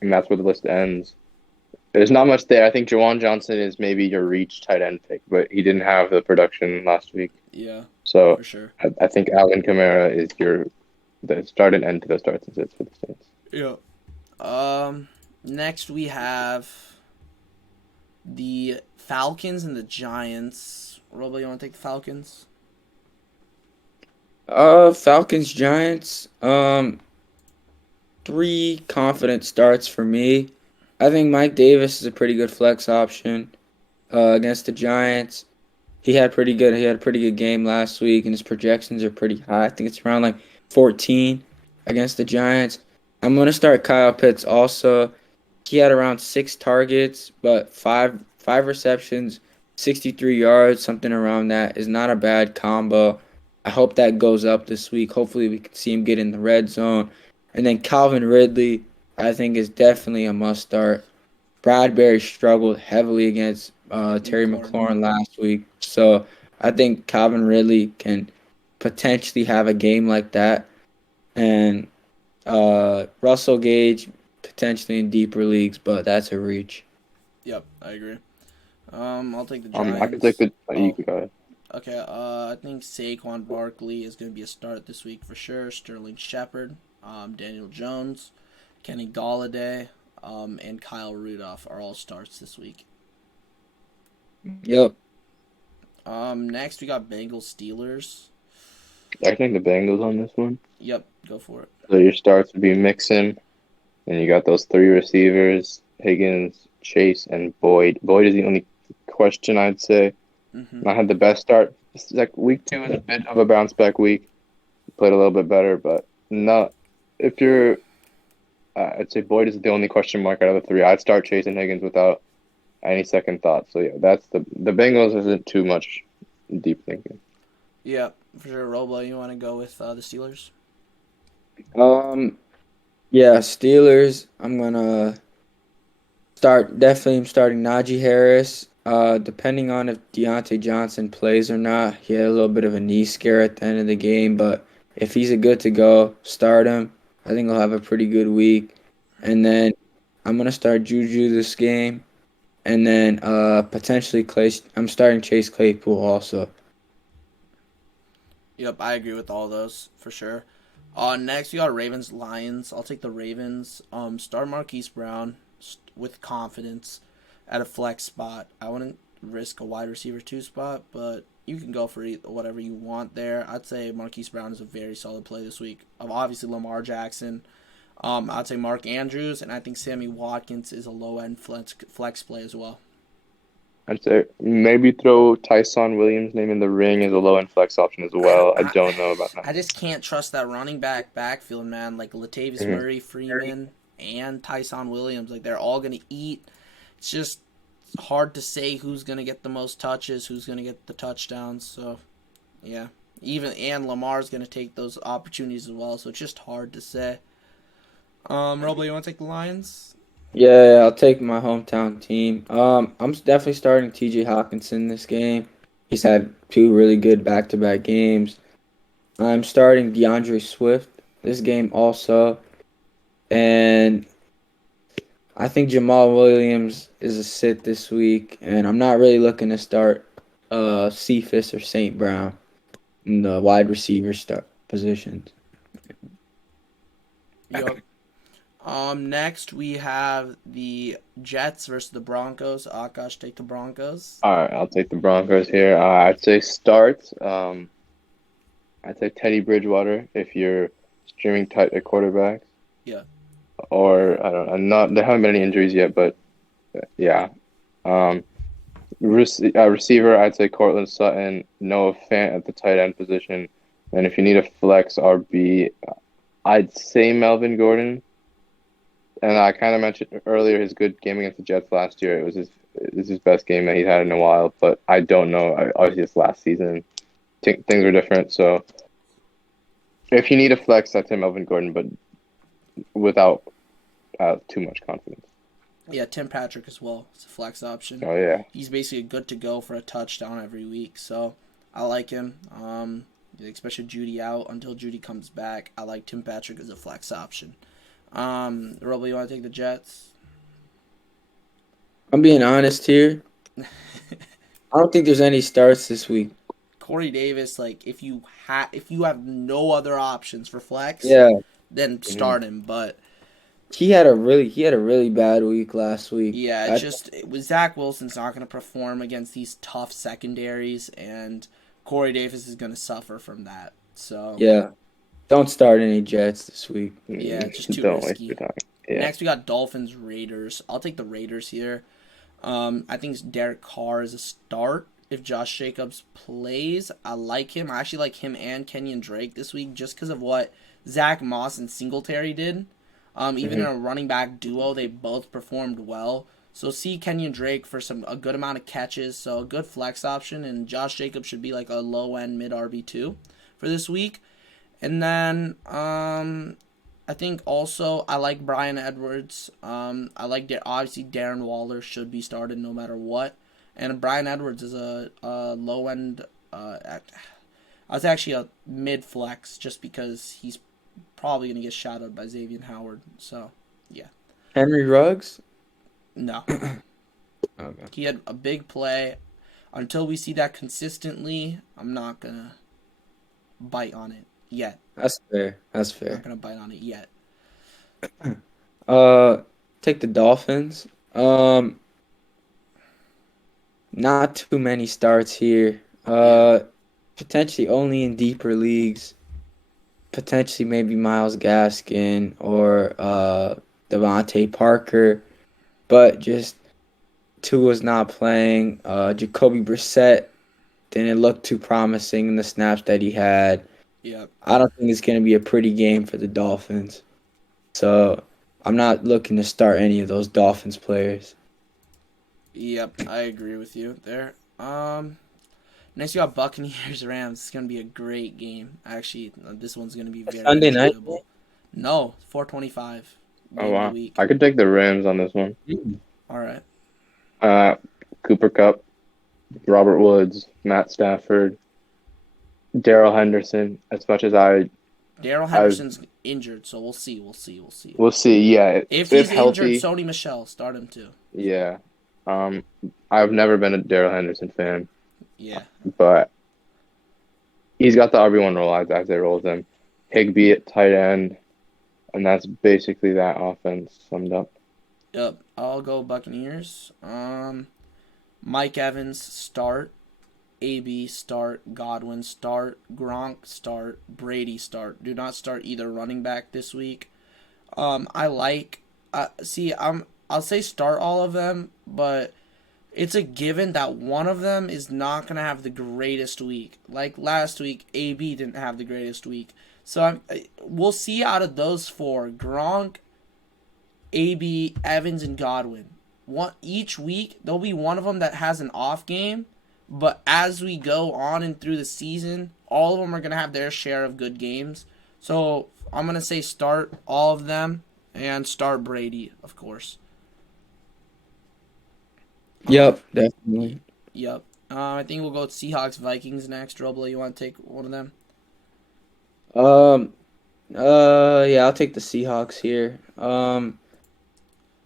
and that's where the list ends. There's not much there. I think Jawan Johnson is maybe your reach tight end pick, but he didn't have the production last week. Yeah, So for sure. I think Alvin Kamara is the start and end to the starts and sits for the Saints. Yeah. Next we have the Falcons and the Giants. Robo, you want to take the Falcons? Falcons Giants. Three confident starts for me. I think Mike Davis is a pretty good flex option against the Giants. He had a pretty good game last week, and his projections are pretty high. I think it's around like 14 against the Giants. I'm gonna start Kyle Pitts also. He had around 6 targets, but five receptions, 63 yards, something around that is not a bad combo. I hope that goes up this week. Hopefully, we can see him get in the red zone. And then Calvin Ridley, I think, is definitely a must start. Bradbury struggled heavily against Terry McLaurin. McLaurin last week. So I think Calvin Ridley can potentially have a game like that. And Russell Gage potentially in deeper leagues, but that's a reach. Yep, I agree. I'll take the I could take Giants. the you Oh, could go ahead. okay. I think Saquon Barkley is going to be a start this week for sure. Sterling Shepard, Daniel Jones, Kenny Galladay, and Kyle Rudolph are all starts this week. Yep. Next we got Bengals Steelers. I think the Bengals on this one. Yep, go for it. So your starts would be Mixon, and you got those three receivers: Higgins, Chase, and Boyd. Boyd is the only question I'd say. Mm-hmm. Not had the best start. This is like week two is a bit of a bounce back week. Played a little bit better, but not. If you're, I'd say Boyd is the only question mark out of the three. I'd start Chase and Higgins without any second thought. So yeah, that's the Bengals isn't too much deep thinking. Yep, for sure. Robo, you want to go with the Steelers? Um. Yeah. Steelers. I'm gonna start. Definitely, I'm starting Najee Harris. Depending on if Deontay Johnson plays or not, he had a little bit of a knee scare at the end of the game. But if he's a good to go, start him. I think he'll have a pretty good week. And then I'm gonna start Juju this game. And then potentially Clay. I'm starting Chase Claypool also. Yep, I agree with all those for sure. Next we got Ravens Lions. I'll take the Ravens. Start Marquise Brown with confidence at a flex spot. I wouldn't risk a wide receiver two spot, but you can go for whatever you want there. I'd say Marquise Brown is a very solid play this week. Obviously Lamar Jackson. I'd say Mark Andrews, and I think Sammy Watkins is a low end flex play as well. I'd say maybe throw Tyson Williams' name in the ring as a low end flex option as I, well. I I don't know about that. I just can't trust that running backfield, man. Like Latavius Mhm. Murray, Freeman, and Tyson Williams, like they're all gonna eat. It's just hard to say who's gonna get the most touches, who's gonna get the touchdowns. So yeah, even and Lamar's gonna take those opportunities as well. So it's just hard to say. Robo, you want to take the Lions? Yeah, I'll take my hometown team. I'm definitely starting T.J. Hawkinson this game. He's had two really good back-to-back games. I'm starting DeAndre Swift this game also, and I think Jamal Williams is a sit this week, and I'm not really looking to start Cephas or St. Brown in the wide receiver start positions. Yup. Next we have the Jets versus the Broncos. Akash, take the Broncos. All right, I'll take the Broncos here. I'd say start. I'd say Teddy Bridgewater if you're streaming tight at quarterbacks, Yeah. or I don't know. Not there haven't been any injuries yet, but yeah. Um, receiver, I'd say Cortland Sutton, Noah Fant at the tight end position, and if you need a flex RB, I'd say Melvin Gordon. And I kind of mentioned earlier his good game against the Jets last year. It was his best game that he's had in a while, but I don't know. Obviously, it's last season. Things are different. So if you need a flex, that's him, Melvin Gordon, but without too much confidence. Yeah, Tim Patrick as well. It's a flex option. Oh yeah, He's basically good to go for a touchdown every week. So I like him. Especially Judy out until Judy comes back. I like Tim Patrick as a flex option. Robo, you want to take the Jets? I'm being honest here. I don't think there's any starts this week. Corey Davis, like if you have no other options for flex, Yeah, then hmm start him. But he had a really bad week last week. yeah, it was Zach Wilson's not going to perform against these tough secondaries, and Corey Davis is going to suffer from that. So Yeah, don't start any Jets this week. yeah, just too don't waste your risky. time. Yeah, Next, we got Dolphins Raiders. I'll take the Raiders here. I think Derek Carr is a start. If Josh Jacobs plays, I like him. I actually like him and Kenyon Drake this week just because of what Zach Moss and Singletary did. Even in hmm a running back duo, they both performed well. So see Kenyon Drake for a good amount of catches, so a good flex option, and Josh Jacobs should be like a low end mid RB2 for this week. And then I think also I like Brian Edwards. I like obviously Darren Waller should be started no matter what. And Brian Edwards is a low end. I was actually a mid flex just because he's probably gonna get shadowed by Xavier Howard. So yeah, Henry Ruggs? no, Okay. he had a big play. Until we see that consistently, I'm not gonna bite on it yet. That's fair. That's Not fair. gonna bite on it yet. Uh, take the Dolphins. Not too many starts here. Yeah. Potentially only in deeper leagues. Potentially maybe Miles Gaskin or Devontae Parker, but just Tua's not playing. Jacoby Brissett didn't look too promising in the snaps that he had. Yep. I don't think it's going to be a pretty game for the Dolphins. So I'm not looking to start any of those Dolphins players. Yep. I agree with you there. Next you got Buccaneers Rams. It's gonna be a great game. Actually, this one's gonna be A very Sunday night enjoyable. No, 425 Oh game of the wow, week. I could take the Rams on this one. game? All right. Uh, Cooper Cup, Robert Woods, Matt Stafford, Daryl Henderson. As much as Daryl I Henderson's injured, so we'll see. We'll see. We'll see. we'll see. Yeah, If if he's injured, healthy, Sony Michelle start him too. yeah. Um, I've never been a Daryl Henderson fan, Yeah. but he's got the RB1 role as they roll him. Higbee at tight end, and that's basically that offense summed up. Yep. I'll go Buccaneers. Mike Evans start. AB start. Godwin start. Gronk start. Brady start. Do not start either running back this week. I like. See, I'll say start all of them, but it's a given that one of them is not gonna have the greatest week. Like last week, AB didn't have the greatest week. So we'll see out of those four: Gronk, AB, Evans, and Godwin. One each week, there'll be one of them that has an off game. But as we go on and through the season, all of them are gonna have their share of good games. So I'm gonna say start all of them and start Brady, of course. Um, Yep, definitely. yep. I think we'll go with Seahawks Vikings next. Robo, you want to take one of them? Um, yeah, I'll take the Seahawks here.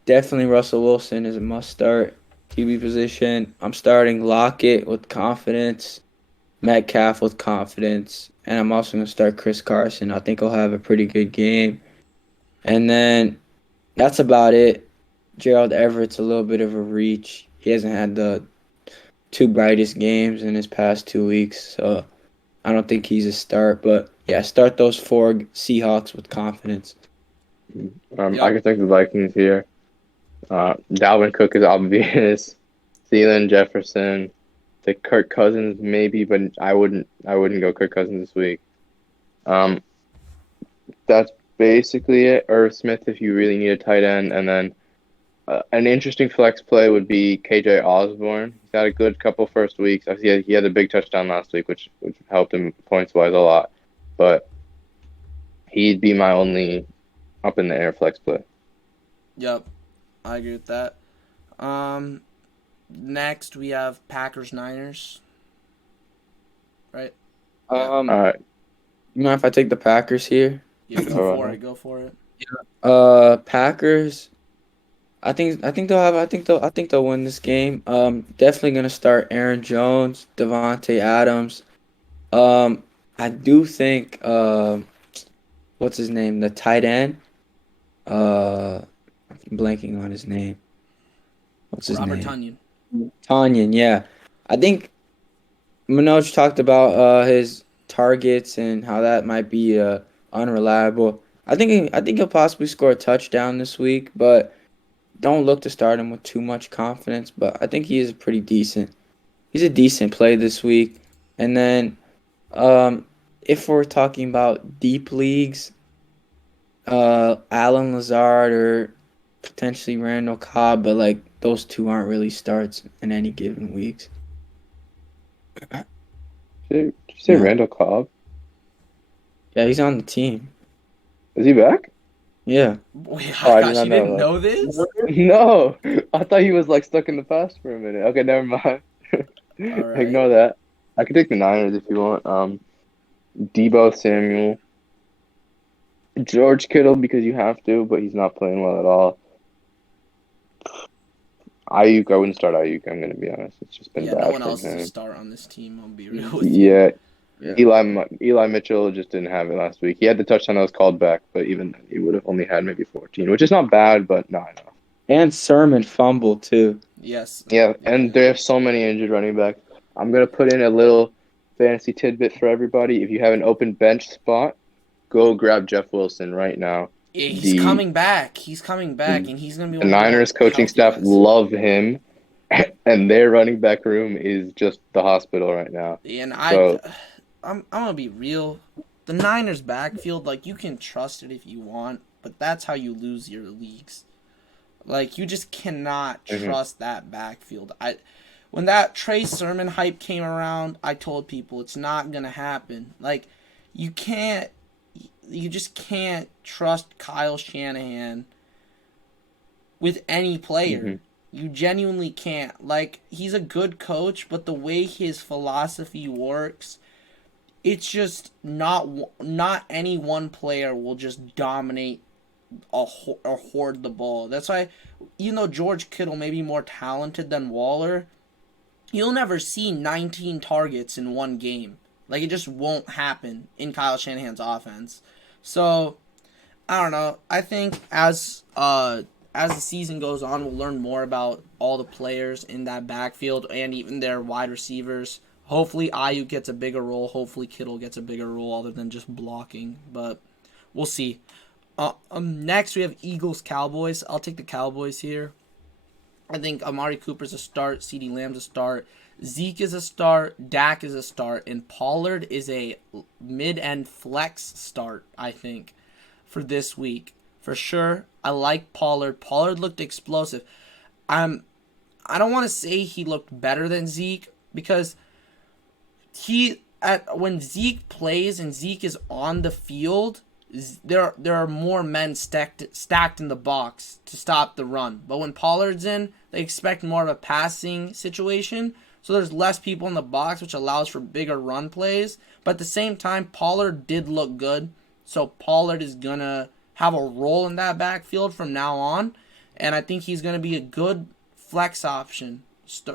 Definitely Russell Wilson is a must start QB position. I'm starting Lockett with confidence, Metcalf with confidence, and I'm also gonna start Chris Carson. I think he'll have a pretty good game. And then that's about it. Gerald Everett's a little bit of a reach. He hasn't had the two brightest games in his past 2 weeks, so I don't think he's a start. But yeah, start those four Seahawks with confidence. I Yep. could take the Vikings here. Dalvin Cook is obvious. Thielen, Jefferson, take Kirk Cousins maybe, but I wouldn't go Kirk Cousins this week. Um, that's basically it. Irv Smith if you really need a tight end, and then an interesting flex play would be KJ Osborne. He's had a good couple first weeks. I see he had a big touchdown last week, which helped him points wise a lot. But he'd be my only up in the air flex play. Yep. I agree with that. Um, Next we have Packers Niners. Right? Yeah. All right, You mind if I take the Packers here? Yeah. Go go for ahead. it. Go for it. Packers. I think they'll win this game. Definitely gonna start Aaron Jones, Devontae Adams. Um, I do think what's his name? The tight end. I'm blanking on his name. What's his Robert name? Tunyon. Tanyan. Yeah, I think Manoj talked about his targets and how that might be unreliable. I think he'll possibly score a touchdown this week, but don't look to start him with too much confidence. But I think he is pretty decent. He's a decent play this week. And then um, if we're talking about deep leagues, Alan Lazard or potentially Randall Cobb, but like those two aren't really starts in any given weeks. Did you say No. Randall Cobb? Yeah, he's on the team. Is he back? Yeah. Wait, Oh, I did gosh, not you didn't know know this? that. No, I thought he was like stuck in the past for a minute. Okay, never mind. All right. Ignore that. I could take the Niners if you want. Debo Samuel, George Kittle because you have to, but he's not playing well at all. Ayuk, I wouldn't start Ayuk. I'm gonna be honest. It's just been Yeah, no bad one from else to him. start on this team. I'll be real with you. Yeah, Yeah. Eli Mitchell just didn't have it last week. He had the touchdown that was called back, but even then, he would have only had maybe 14, which is not bad, but not enough. And Sermon fumbled too. Yes. Yeah, Yeah. and there are so many injured running backs. I'm gonna put in a little fantasy tidbit for everybody. If you have an open bench spot, go grab Jeff Wilson right now. Yeah, he's The coming back. He's coming back, and he's gonna be the one of the more Niners coaching healthy staff guys. love him, and their running back room is just the hospital right now. And So, I'm gonna be real. The Niners backfield, like you can trust it if you want, but that's how you lose your leagues. Like you just cannot mhm, trust that backfield. When that Trey Sermon hype came around, I told people it's not gonna happen. Like you can't, you just can't trust Kyle Shanahan with any player. mhm, You genuinely can't. Like he's a good coach, but the way his philosophy works, it's just not any one player will just dominate or hoard the ball. That's why, even though George Kittle may be more talented than Waller, you'll never see 19 targets in one game. Like it just won't happen in Kyle Shanahan's offense. So I don't know. I think as the season goes on, we'll learn more about all the players in that backfield and even their wide receivers. Hopefully, Ayuk gets a bigger role. Hopefully, Kittle gets a bigger role other than just blocking. But we'll see. Next, we have Eagles Cowboys. I'll take the Cowboys here. I think Amari Cooper's a start. CeeDee Lamb's a start. Zeke is a start. Dak is a start. And Pollard is a mid-end flex start, I think, for this week. For sure, I like Pollard. Pollard looked explosive. I don't want to say he looked better than Zeke because when Zeke plays and Zeke is on the field, there are more men stacked in the box to stop the run. But when Pollard's in, they expect more of a passing situation. So there's less people in the box, which allows for bigger run plays. But at the same time, Pollard did look good. So Pollard is going to have a role in that backfield from now on. And I think he's going to be a good flex option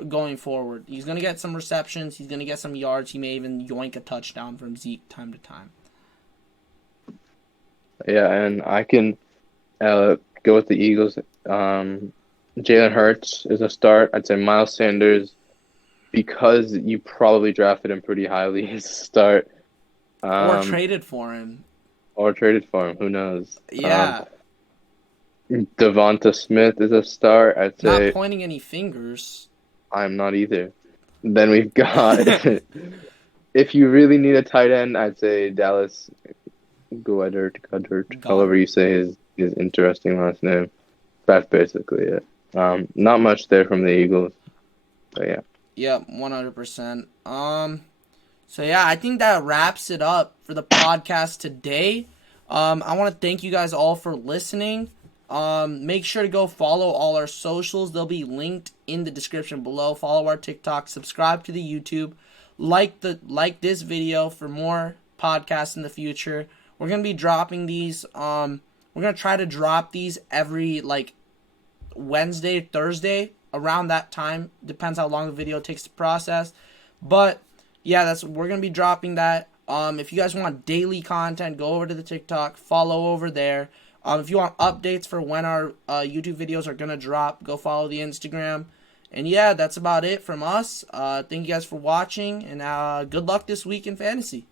going forward. He's going to get some receptions. He's going to get some yards. He may even yoink a touchdown from Zeke time to time. yeah, and I can go with the Eagles. Jalen Hurts is a start. I'd say Miles Sanders because you probably drafted him pretty highly is a start. Or Um, traded for him. or traded for him. Who knows? Yeah. Devonta Smith is a start. I'd Not say pointing any fingers. I'm not either. Then we've got if you really need a tight end, I'd say Dallas Goedert, however Goddard. you say his interesting last name. That's basically it. Not much there from the Eagles, but yeah. Yep, 100%. So yeah, I think that wraps it up for the podcast today. I want to thank you guys all for listening. Make sure to go follow all our socials. They'll be linked in the description below. Follow our TikTok, subscribe to the YouTube, like this video for more podcasts in the future. We're gonna be dropping these. We're gonna try to drop these every Wednesday, Thursday, around that time. Depends how long the video takes to process. But yeah, we're gonna be dropping that. If you guys want daily content, go over to the TikTok, follow over there. If you want updates for when our YouTube videos are gonna drop, go follow the Instagram. And yeah, that's about it from us. Thank you guys for watching, and good luck this week in fantasy.